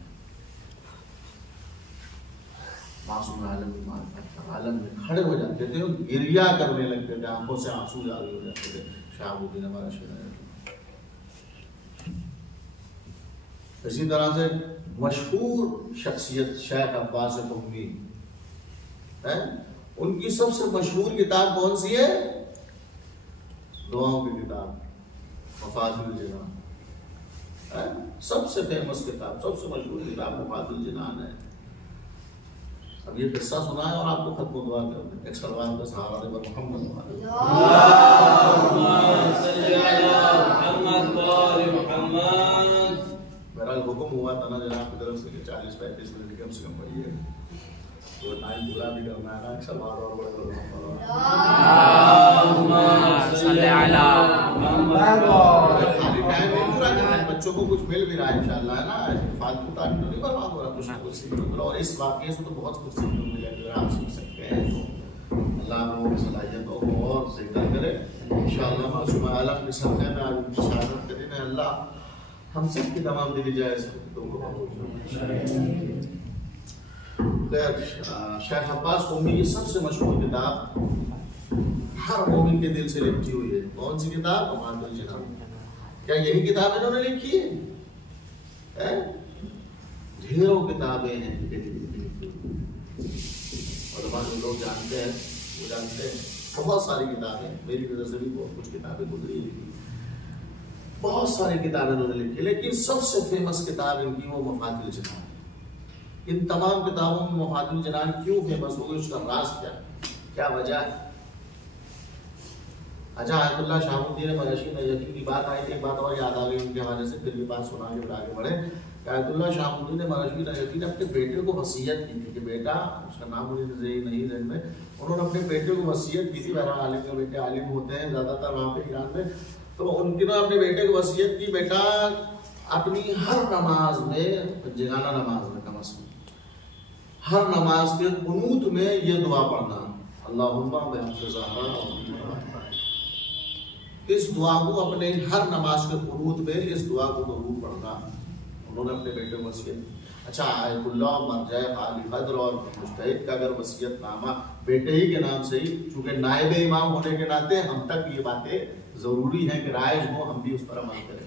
معصوم عالم کی معرفت عالم میں کھڑے ہو جاتے تھے اور گریا کرنے لگتے تھے، آنکھوں سے آنسو جاری ہو جاتے تھے. شہاب الدین ہمارا شہر. اسی طرح سے مشہور شخصیت شیخ عباس قمی ہے. ان کی سب سے مشہور کتاب کون سی ہے؟ دعاؤں کی کتاب مفاد الجنان. سب سے فیمس کتاب، سب سے مشہور کتاب مفاد الجنان ہے. اب یہ قصہ سنا ہے اور آپ کو ختم دعا کر دیں. ایک سلوات کا سہارا دے پر محمد بہرحال حکم ہوا تھا نا جناب کی طرف سے کہ 40-35 منٹ کم سے کم پڑھیے. تو ٹائم پورا بھی کرنا ہے نا. ایک سلوات اور بڑے خالی ٹائم نہیں پورا کرنا ہے. بچوں کو کچھ مل بھی رہا ہے انشاءاللہ، ہے نا. فالتو ٹائم تو نہیں برباد ہو رہا. کچھ نہ کچھ سیکھنے کو. اور اس واقعے سے تو بہت کچھ سیکھنے کو ملے. اگر آپ سیکھ سکتے ہیں تو اللہ آپ لوگوں کی صلاحیتوں کو اور زیادہ کرے انشاءاللہ. معصوم عالم کے صدقے میں آج ان کی شہادت کے دن ہے. اللہ ہم سب کی تمام دلی جائز کو قبول فرمائے. شیخ عباس قمی کی سب سے مشہور کتاب ہر مومن کے دل سے لکھی ہوئی ہے. کون سی کتاب؟ مفاد الجنان. کیا یہی کتاب انہوں نے لکھی ہے؟ ڈھیروں کتابیں ہیں علماء جو لوگ جانتے ہیں وہ جانتے ہیں. بہت ساری کتابیں، میری وجہ سے بھی بہت کچھ کتابیں گزری ہیں. بہت ساری کتابیں انہوں نے لکھی، لیکن سب سے فیمس کتاب ان کی وہ مفاد الجنان. ان تمام کتابوں میں مفاد الجنان کیوں فیمس ہو گئی؟ اس کا راز کیا وجہ ہے؟ اچھا، آیت اللہ شہاب الدین مرشی نجفی کی بات آئی تھی. ایک بات اور یاد آ گئی ان کے حوالے سے، پھر یہ بات سنا کے پھر آگے بڑھے. آیت اللہ شہاب الدین مرشی نجفی نے اپنے بیٹے کو وصیت کی تھی کہ بیٹا، اس کا نام مجھے نہیں ذہن میں، انہوں نے اپنے بیٹے کو وصیت کی تھی. بہرحال عالم کے بیٹے عالم ہوتے ہیں زیادہ تر وہاں پہ ایران میں. تو ان کی اپنے بیٹے کو وصیت کی، بیٹا اپنی ہر نماز میں، جگانہ نماز میں کم از کم ہر نماز کے قنوت میں یہ دعا پڑھنا، اللہم بحق زہرا. اس دعا کو اپنے ہر نماز کے قنوت میں اس دعا کو ضرور پڑھنا. انہوں نے اپنے بیٹے کو وصیت. اچھا، آیت اللہ مرجع عالی قدر اور مجتہد کا اگر وصیت نامہ بیٹے ہی کے نام سے ہی، چونکہ نائب امام ہونے کے ناطے ہم تک یہ باتیں ضروری ہیں کہ رائج ہو، ہم بھی اس پر عمل کریں،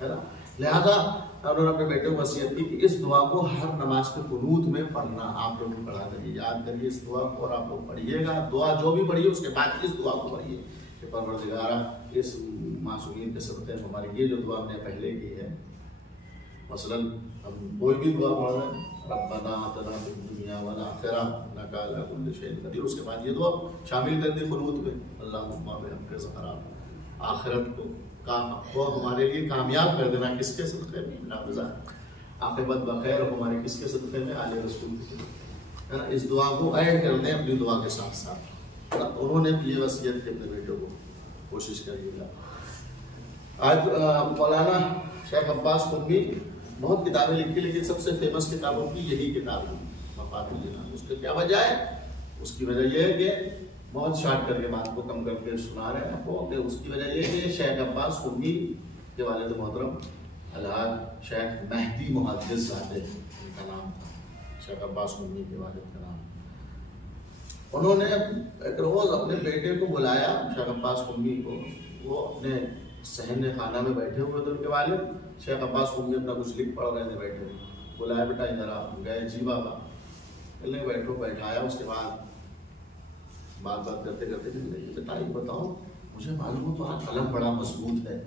ہے نا. لہذا انہوں نے اپنے بیٹے کو وصیت کی کہ اس دعا کو ہر نماز کے قنوت میں پڑھنا. آپ لوگ پڑھا کریے، یاد کریے اس دعا کو اور آپ لوگ پڑھیے گا. دعا جو بھی پڑھیے اس کے بعد اس دعا کو پڑھیے کہ پروردگارا اس معصومین کے صدقے میں ہماری یہ جو دعا ہم نے پہلے کی ہے مثلاً ہم کوئی بھی دعا پڑھ رہے ہیں ربنا آتنا فی الدنیا والآخرہ انک علی کل شیء قدیر، اس کے بعد یہ دعا شامل کر دی قنوت میں، اللہم بحق زہرا، آخرت کو ہمارے لیے کامیاب کر دینا، کس کے صدقے میں؟ نافذہ عاقبت بخیر ہمارے کس کے صدقے میں؟ آل رسول کے۔ اس دعا کو ایڈ کر دیں اپنی دعا کے ساتھ ساتھ۔ انہوں نے یہ وصیت کی اپنے بیٹے کو، کوشش کریے گا۔ آج مولانا شیخ عباس قمی بہت کتابیں لکھی، لیکن سب سے فیمس کتابوں کی یہی کتاب ہے مفاتیح الجنان۔ اس کی کیا وجہ ہے؟ اس کی وجہ یہ ہے کہ بہت شارٹ کر کے بات کو کم کر کے سنا رہے ہیں آپ کو، کہ اس کی وجہ یہ ہے کہ شیخ عباس قمی کے والد محترم الحاج شیخ مہدی محدث زادے ان کا نام تھا، شیخ عباس قمی کے والد کا نام۔ انہوں نے ایک روز اپنے بیٹے کو بلایا، شیخ عباس قمی کو، وہ اپنے صحن خانہ میں بیٹھے ہوئے تھے ان کے والد، شیخ عباس قمی اپنا کچھ لکھ پڑھ رہے تھے بیٹھے ہوئے، بلایا بیٹا ادھر آپ، گئے جی بابا، کہنے بیٹھو، بیٹھایا، اس کے بعد بات کرتے کرتے بیٹا یہ بتاؤ، مجھے معلوم ہو تمہارا قلم بڑا مضبوط ہے،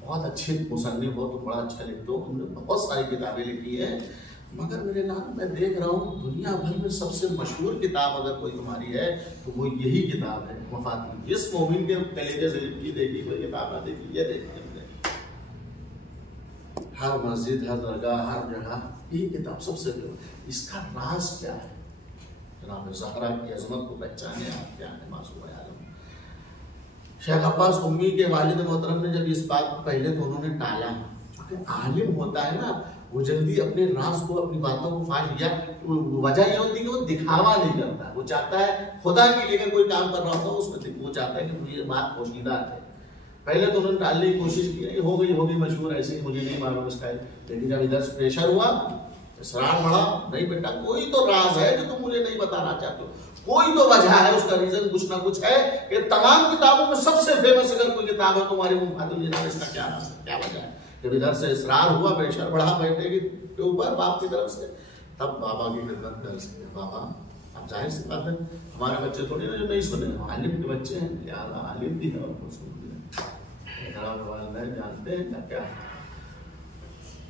بہت اچھے مصنف ہو، تو بڑا اچھا لکھتے ہو، تم نے بہت ساری کتابیں لکھی ہیں، مگر میرے نام میں دیکھ رہا ہوں دنیا بھر میں سب سے مشہور کتاب اگر کوئی تمہاری ہے تو وہ یہی کتاب ہے مفاتیح۔ جس مومن کے کلیجے سے لکھی دیکھی کوئی کتاب نہ دیکھی، یہ دیکھی ہم نے ہر مسجد، ہر درگاہ، ہر جگہ یہی کتاب سب سے بڑی۔ اس کا راز کیا ہے؟ جناب زہرا کی عظمت کو پہچانے آپ کیا ہے معصوم عالم۔ شیخ عباس قمی کے والد محترم نے جب اس بات کو پہلے تو انہوں نے ٹالا، کیونکہ عالم ہوتا ہے نا وہ جلدی اپنے راز کو، اپنی باتوں کو فاش کیا، وجہ یہ ہوتی ہے کہ وہ دکھاوا نہیں کرتا، وہ چاہتا ہے خدا کے لیے اگر کوئی کام کر رہا ہوتا ہے اس میں وہ چاہتا ہے کہ یہ بات پوشیدہ ہے۔ پہلے تو انہوں نے ٹالنے کی کوشش کی، یہ ہو گئی مشہور ایسے، مجھے نہیں معلوم اس کا ہے، لیکن جب ادھر سے پریشر ہوا، اصرار بڑھا، نہیں بیٹا کوئی تو راز ہے جو تم مجھے نہیں بتانا چاہتے ہو، کوئی تو وجہ ہے، اس کا ریزن کچھ نہ کچھ ہے، کہ تمام کتابوں میں سب سے فیمس اگر کوئی کتاب ہے تمہاری مفاتیح الجنان، اس کا کیا راز ہے، کیا وجہ ہے؟ جب ادھر سے اصرار ہوا، پریشر بڑھا بیٹے کے اوپر باپ کی طرف سے، تب بابا کی خدمت کر سکتے۔ بابا اب ظاہر سی بات ہے ہمارے بچے تھوڑی نا جو نہیں سنے، عالم کے بچے ہیں، لہٰذا عالم بھی ہے اور کو سن بھی ہے، والدین جانتے ہیں کیا کیا ہے۔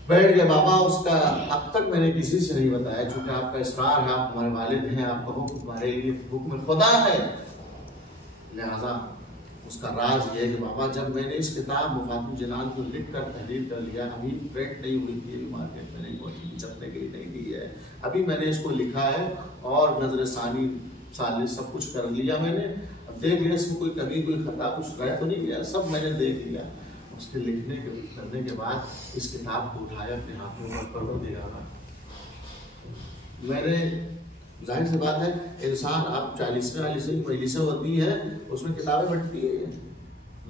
بیٹھ گئے بابا، اس کا اب تک میں نے کسی سے نہیں بتایا، چونکہ آپ کا اصرار ہے، آپ ہمارے والد ہیں، آپ کا حکم ہمارے لیے حکم خدا ہے، لہذا اس کا راز یہ ہے کہ بابا جب میں نے اس کتاب مفاتیح الجنان کو لکھ کر تحریر کر لیا، ابھی پرنٹ نہیں ہوئی تھی، ابھی مارکیٹ میں نہیں پہنچی، چھپنے کے لیے نہیں دی ہے، ابھی میں نے اس کو لکھا ہے اور نظر ثانی ثالث سب کچھ کر لیا میں نے، اب دیکھ لیا اس میں کوئی کمی کوئی خطا کچھ رہ تو نہیں گیا، سب میں نے دیکھ لیا۔ اس کے لکھنے کے کرنے کے بعد اس کتاب کو اٹھایا اپنے ہاتھوں میں پڑھ دیا گا۔ میں نے ظاہر سی بات ہے انسان اب 40 مجلسیں ہوتی ہیں، اس میں کتابیں بٹتی ہیں،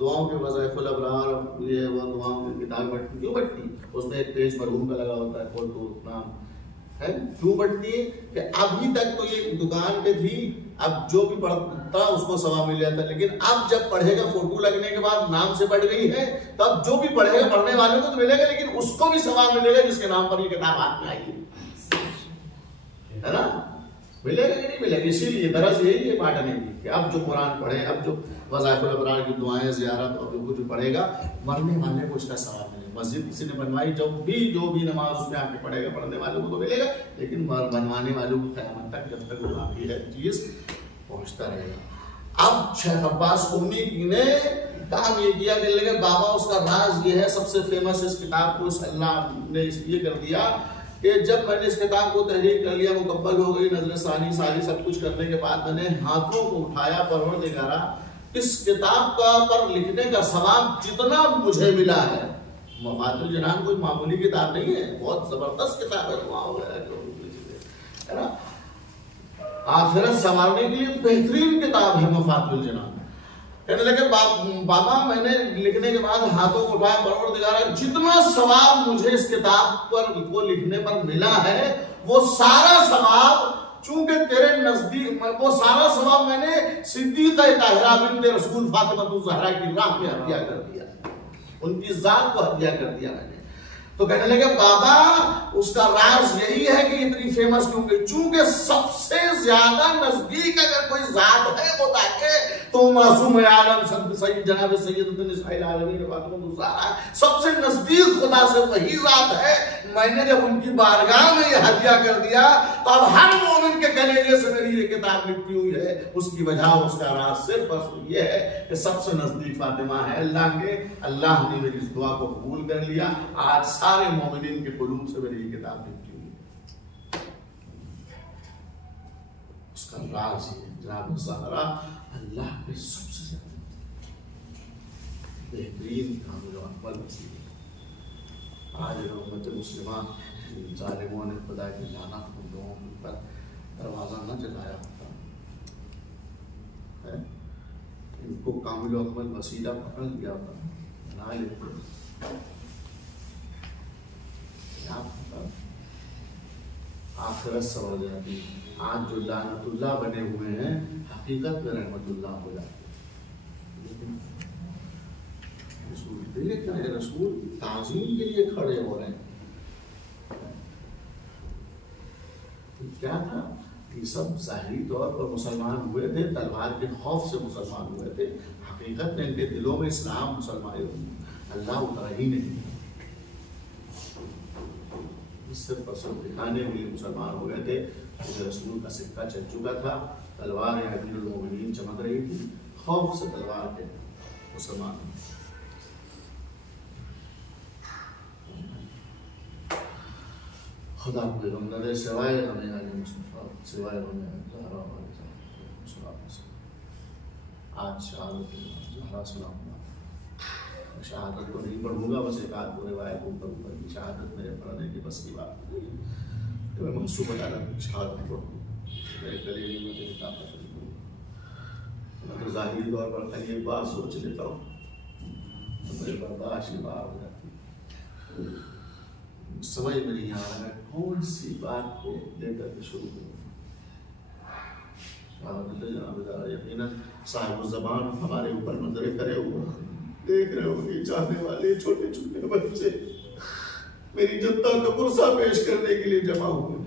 دعاؤں کے وظائف الابرار، یہ وہ دعاؤں کی کتابیں بٹتی، کیوں بٹتی؟ اس میں ایک پیج مرحوم کا لگا ہوتا ہے، فوٹو نام ہے، کیوں بٹتی ہے؟ کہ ابھی تک تو یہ دکان پہ تھی، اب جو بھی پڑھتا اس کو ثواب مل جاتا ہے، لیکن اب جب پڑھے گا فوٹو لگنے کے بعد نام سے بڑھ گئی ہے، تو اب جو بھی پڑھے گا پڑھنے والوں کو تو ملے گا، لیکن اس کو بھی ثواب ملے گا جس کے نام پر یہ کتاب ہاتھ میں آئی ہے نا، ملے گا کہ نہیں ملے گا؟ اسی لیے غرض یہی ہے بانٹنے کی کہ اب جو قرآن پڑھے، اب جو وظائف الابرار کی دعائیں، زیارت اور جو پڑھے گا، مرنے والے کو اس کا ثواب ملے گا۔ مسجد کسی نے بنوائی، جو بھی نماز اس میں آ کے پڑھے گا، پڑھنے والوں کو تو ملے گا، لیکن بنوانے والوں کو قیامت تک جب تک وہ باقی ہے چیز پہنچتا رہے گا۔ اب شیخ عباس قمی نے کام یہ کیا کہ لگے بابا اس کا راز یہ ہے، سب سے فیمس اس کتاب کو اللہ نے اس لیے کر دیا کہ جب میں نے اس کتاب کو تحریر کر لیا، مکمل ہو گئی، نظر ثانی ساری سب کچھ کرنے کے بعد میں نے ہاتھوں کو اٹھایا، پروردگارا اس کتاب کا پر لکھنے کا ثواب جتنا مجھے ملا ہے، مفاتیح الجنان کوئی معمولی کتاب نہیں ہے، بہت زبردست کتاب ہے، دعا وغیرہ ہے نا، آخرت سنوارنے کے لیے بہترین کتاب ہے مفاتیح الجنان۔ کہنے لگے بابا میں نے لکھنے کے بعد ہاتھوں کو اٹھایا، پروردگارا جتنا ثواب مجھے اس کتاب پر وہ لکھنے پر ملا ہے، وہ سارا ثواب چونکہ تیرے نزدیک، وہ سارا ثواب میں نے صدیقہ طاہرہ بنت رسول فاطمہ الزہرا کی راہ میں ہدیہ کر دیا، ان کی ذات کو ہدیہ کر دیا میں نے۔ تو کہنے لگے بابا اس کا راز یہی ہے کہ اتنی فیمس کیوں گئی، چونکہ سب سے زیادہ نزدیک اگر کوئی ذات ہے خدا کے تو معصوم عالم سید جناب سید نساء العالمین فاطمہ الزہرا، سب سے نزدیک خدا سے وہی ذات ہے۔ میں نے جب ان کی بارگاہ میں یہ ہدیہ کر دیا تو اب ہر مومن کے کلیجے سے میری یہ کتاب لکھی ہوئی ہے، اس کی وجہ اس کا راز صرف بس یہ ہے کہ سب سے نزدیک فاطمہ ہے اللہ کے۔ اللہ نے میری اس دعا کو قبول کر لیا، آج سارے مومنین کے قلوب سے میری یہ کتاب لکھی ہوئی ہے۔ اس کا راز یہ جناب الزہرا اللہ کے سب سے بہترین کامل و اکمل وسیلہ۔ آج امت مسلمہ ظالموں نے خدا کی لعنت کو لوگوں کے اوپر دروازہ نہ چلایا ہوتا ہے، ان کو کامل و اکمل وسیلہ پکڑ لیا ہوتا بنا لیتے، آخرت سمجھ جاتی۔ آج جو لعنت اللہ بنے ہوئے ہیں حقیقت میں رحمت اللہ ہو جاتے ہیں۔ رسول دیکھ رہے ہیں، رسول کی تعظیم کے لیے کھڑے ہو رہے ہیں۔ کیا تھا؟ یہ سب ظاہری طور پر مسلمان ہوئے تھے، تلوار کے خوف سے مسلمان ہوئے تھے، حقیقت میں ان کے دلوں میں اسلام مسلمان اللہ اترا ہی نہیں، اس سے پسند دکھانے کے لیے مسلمان ہو گئے تھے۔ رسول کا سکہ چل چکا تھا، تلوار امیر المومنین چمک رہی تھی، خوف سے تلوار کے مسلمان خدا کو غم نہ دے سوائے غم علی مصطفیٰ، سوائے غم زہرا آج شہادت زہرا سلام شہادت کو نہیں پڑھوں گا، بس ایک آدھ کو روایت اوپر کی شہادت میرے پڑھنے کی بس کی بات نہیں کہ میں منصوبہ ڈالا شہادت پڑھوں، میرے کلیجے میں میری طاقت نہیں، میں تو ظاہری طور پر خالی ایک بار سوچ لیتا ہوں تو میرے برداشت کی بات ہو جاتی، سمجھ میں نہیں آ رہا ہے کون سی بات کو لے کر کے شروع کروں۔ شہادت جناب زہرا یقیناً صاحب الزمان ہمارے اوپر نظریں کرے ہوئے دیکھ رہے ہوں گے، چاہنے والے چھوٹے چھوٹے بچے میری جنتا کا پرسہ پیش کرنے کے لیے جمع ہوئے۔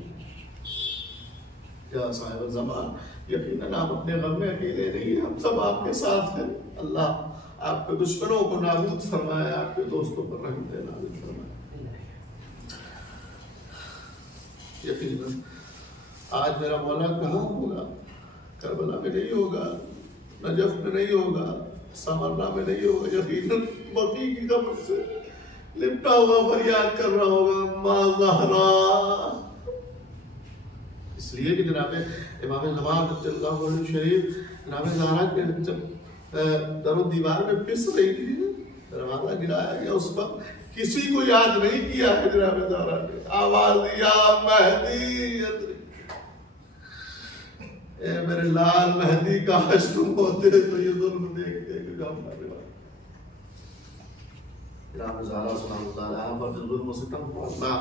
کیا صاحب الزمان یقیناً آپ اپنے غم میں اکیلے نہیں ہیں، ہم سب آپ کے ساتھ ہیں۔ اللہ آپ کے دشمنوں کو نابود فرمائے، آپ کے دوستوں پر رحمت نازل فرمائے۔ یقیناً آج میرا مولا کہاں ہوگا؟ کربلا میں نہیں ہوگا، نجف میں نہیں ہوگا، سمرنا میں نہیں ہوگا، یقیناً بقی کی قبر سے لپٹا ہوا فریاد کر رہا ہوگا ماں زہرا۔ اس لیے کہ جناب امام زمان رضی اللہ عنہ شریف جناب زہرا کے جب در و دیوار میں پس رہی تھی، دروازہ گرایا گیا، اس وقت کسی کو یاد نہیں کیا ہے جناب زہرا نے آواز دیا مہدی اے میرے لال مہدی کاش تم ہوتے تو یہ ظلم دیکھتے کہ غم نہ رہا۔ جناب زہرا سلام اللہ علیہ پر ظلم و ستم کو اللہ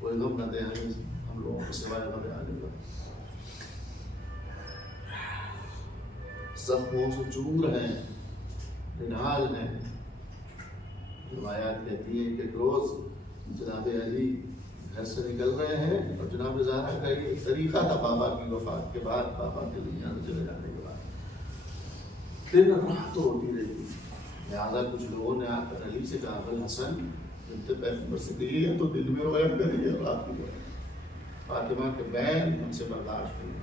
کوئی غم نہ دے ہم لوگوں کو سوائے غم عالم کا۔ زخموں سے چور ہیں، نڈھال ہیں۔ روایات کہتی ہیں کہ روز جناب علی گھر سے نکل رہے ہیں اور جناب زہرا کا یہ طریقہ تھا بابا کی وفات کے بعد، بابا کی دنیا سے چلے جانے کے بعد دن رات تو ہوتی رہی۔ لہٰذا کچھ لوگوں نے آ کر علی سے کہا ابو الحسن بنت پیغمبر صدیقہ ہے تو دن میں رویا کریے اور رات میں رویا۔ فاطمہ کے بین ہم سے برداشت نہیں۔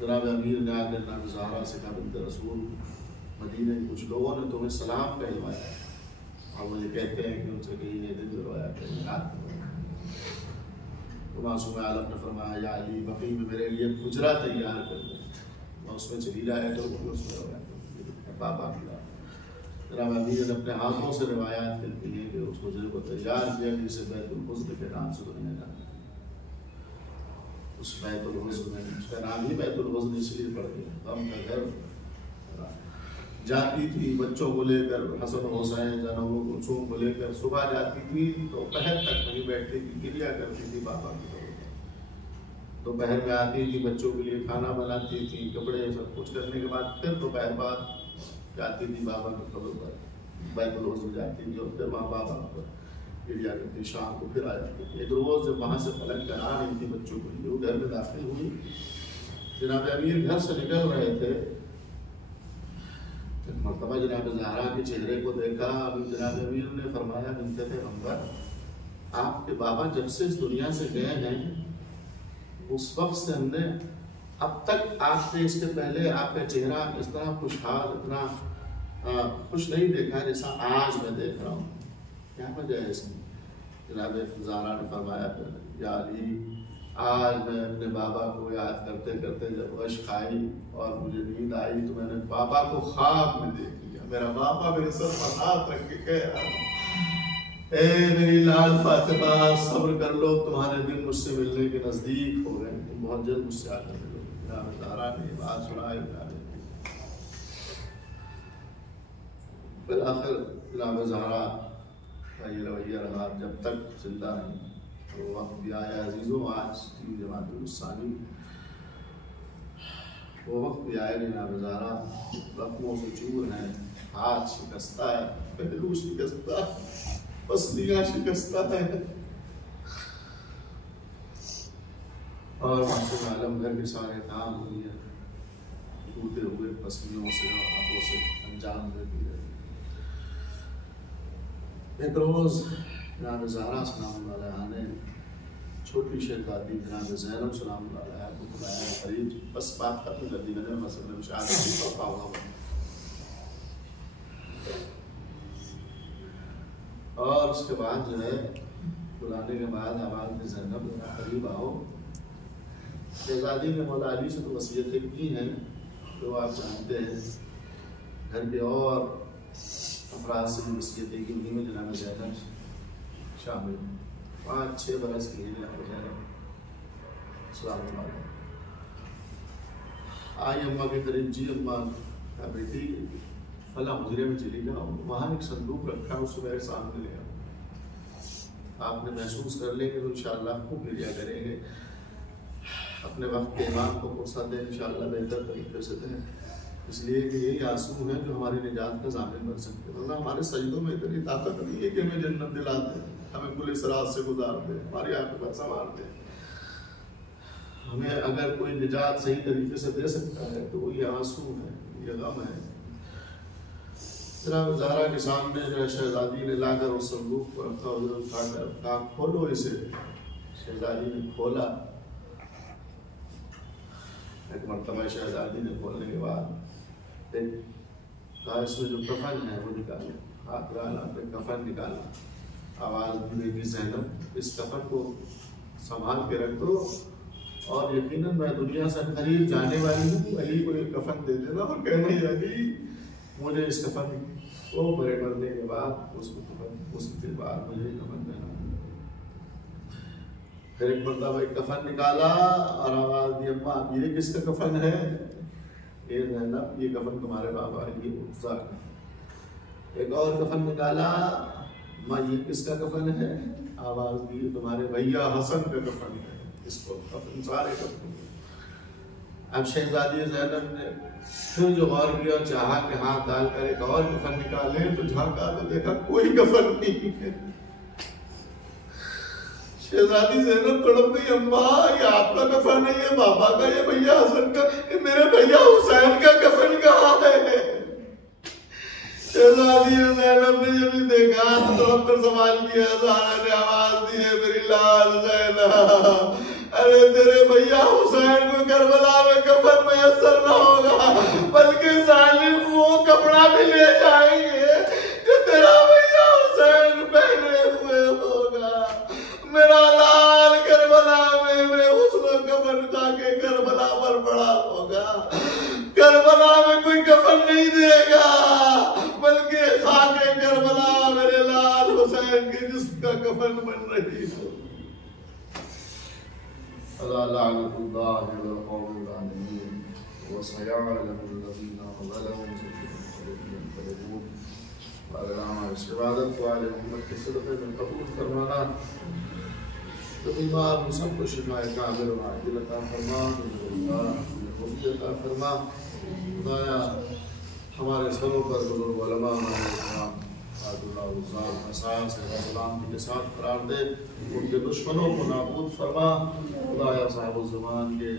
جناب امیر نے آ کر جناب زہرا سے کہا بنت رسول مدینہ کے کچھ لوگوں نے تمہیں سلام کہلوایا ہے اور مجھے کہتے ہیں کہ ان سے کہیں یہ دن رویا کہیں رات میں رویا۔ تو معصوم عالم نے فرمایا یا علی بقی میں میرے لیے حجرہ تیار کر دیں، میں اس میں چلی جائے تو اس میں رویا بابا کی بات۔ جناب امیر نے اپنے ہاتھوں سے روایات کرتی ہیں کہ اس حجرے کو تیار کیا جسے بیت الحزن کے نام سے دنیا جاتا ہے۔ اس بیت الحزن میں اس کا نام ہی بیت الحزن اس لیے پڑ گیا، غم کا گھر۔ جاتی تھی بچوں کو لے کر، حسن حسین زینب کلثوم کو لے کر، صبح جاتی تھی دوپہر تک نہیں بیٹھتی تھی، گریا کرتی تھی بابا کی طرف۔ دوپہر میں آتی تھی بچوں کے لیے کھانا بناتی تھی، کپڑے سب کچھ کرنے کے بعد پھر دوپہر بعد جاتی تھی بابا کی قبر پر بیت العزو جاتی تھی اور پھر وہاں بابا پر گریا کرتی، شام کو پھر آ جاتی تھی۔ ایک روز جب وہاں سے پلٹ کر آ رہی تھی بچوں کو لیے، وہ گھر میں داخل ہوئی، جناب امیر گھر سے نکل رہے تھے، ایک مرتبہ جناب زہرا کے چہرے کو دیکھا، جناب امیر نے فرمایا بنت پیغمبر آپ کے بابا جب سے اس دنیا سے گئے ہیں اس وقت سے ہم نے اب تک آپ نے اس کے پہلے آپ کا چہرہ اس طرح خوشحال، اتنا خوش نہیں دیکھا جیسا آج میں دیکھ رہا ہوں، کیا وجہ ہے اس کی؟ جناب زہرا نے فرمایا یا علی آج میں اپنے بابا کو یاد کرتے کرتے جب غش کھائی اور مجھے نیند آئی تو میں نے بابا کو خواب میں دیکھ لیا، میرا بابا میرے سر پر ہاتھ رکھ کے کہہ رہا اے میری لال فاطمہ صبر کر لو، تمہارے دن مجھ سے ملنے کے نزدیک ہو گئے، تم بہت جلد مجھ سے آ کر ملو۔ جناب زہرا نے یہ بات سنائی، بالآخر جناب زہرا کا یہ رویہ رہا جب تک زندہ رہی۔ وہ وقت بھی آیا عزیزوں، آج کی جماعت الثانی وہ وقت بھی آیا جناب زہرا زخموں سے چور ہیں، ہاتھ شکستہ ہے، پہلو شکستہ ہے، پسلیاں شکستہ ہے، اور معصوم عالم گھر کے سارے کام ہوئی ہے، ٹوٹے ہوئے پسلیوں سے اور ہاتھوں سے انجام دیتی ہے۔ ایک روز جناب زہرا سلام اللہ علیہ نے چھوٹی شہزادی جناب زینب سلام اللہ علیہ کو بلایا قریب، بس بات ختم کر دی، میں نے مسئلہ میں شاید نہیں پڑھتا ہوگا، اور اس کے بعد جو ہے بلانے کے بعد آواز دی زینب قریب آؤ۔ شہزادی نے مولا علی سے تو وصیتیں کی ہیں جو آپ جانتے ہیں، گھر کے اور افراد سے بھی وصیتیں کی، انہیں میں جناب زینب شامل 5-6 برس کی ہے جناب زینب سلام اللہ علیہ۔ آئی اماں کے قریب، جی اماں کا بیٹی فلاں حجرے میں چلی جاؤ، وہاں ایک صندوق رکھا ہے، اس کو میرے سامنے لے آؤ، آپ نے محسوس کر لیں گے تو انشاءاللہ خوب گریا کریں گے، اپنے وقت کے امام کو فرصت دیں، انشاءاللہ بہتر طریقے سے دیں، اس لیے کہ یہی آنسو ہیں جو ہماری نجات کا ضامن بن سکتے ہیں، ورنہ ہمارے سجدوں میں اتنی طاقت نہیں ہے کہ ہمیں جنت دلاتے ہیں، ہمیں کل صراط سے گزارتے ہیں، ہماری آنکھوں پر سنوارتے ہیں۔ ہمیں اگر کوئی نجات صحیح طریقے سے دے سکتا ہے تو وہ یہ آنسو ہے، یہ غم ہے۔ جناب زہرا کے سامنے جو ہے شہزادی نے لا کر اس صندوق کو رکھا، اور اٹھا کر کہا کھولو اسے۔ شہزادی نے کھولا، ایک مرتبہ شہزادی نے کھولنے کے بعد ایک کہا اس میں جو کفن ہے وہ نکالو، ہاتھ ڈالا پھر کفن نکالا، آواز دی کہ زینب اس کفن کو سنبھال کے رکھ دو، اور یقیناً میں دنیا سے قریب جانے والی ہوں، علی کو یہ کفن دے دینا اور کہنا ہی علی مجھے اس کفن کو میرے مرنے کے بعد اس کو کفن، اس کے بعد مجھے کفن دینا۔ پھر ایک مرتبہ ایک کفن نکالا اور آواز دی اماں یہ کس کا کفن ہے؟ اے زینب یہ کفن تمہارے بابا علی عزا کا۔ ایک اور کفن نکالا، ماں یہ کس کا کفن ہے؟ آواز دی تمہارے بھیا حسن کا کفن ہے، اس کو کفن سارے کفن۔ اب شہزادی زینب نے پھر جو غور کیا، چاہا کہ ہاتھ ڈال کر ایک اور کفن نکالے تو جھانکا تو دیکھا کوئی کفن نہیں ہے۔ شہزادی زینب تڑپ گئی، اماں یہ آپ کا کفن ہے، یہ بابا کا، یہ بھیا حسن کا، یہ میرے بھیا حسین کا کفن کہاں ہے؟ شہزادی زینب نے جب دیکھا تو تڑپ کر سوال کیا، زہرا نے آواز دی ہے میری لال زینب ارے تیرے بھیا حسین کو کربلا میں کفن میسر نہ ہوگا، بلکہ ظالم وہ کپڑا بھی لے جائیں گے جو تیرا بھیا حسین پہنے ہوئے ہوگا۔ میرا لال کربلا میں حسن و کفن کھا کے کربلا پر پڑا ہوگا، کربلا میں کوئی کفن نہیں دے گا، بلکہ کھا کے کربلا میرے لال حسین کے جسم کا کفن بن رہی ہو۔ ألا لعنة الله على القوم الظالمين وسيعلم الذين ظلموا كيف ينقلبون۔ وعلى عبادت والے محمد کے صدقے میں قبول فرمانا، تو بیمار ہم سب کو شفا کامل و عاجل عطا فرما، خوبی عطا فرما۔ خدایا ہمارے سروں پر بزرگ علماء ہمارے اللہ عزار مسائل سے سلامتی کے ساتھ قرار دے، ان کے دشمنوں کو نابود فرما، خدایا صاحب الزمان کے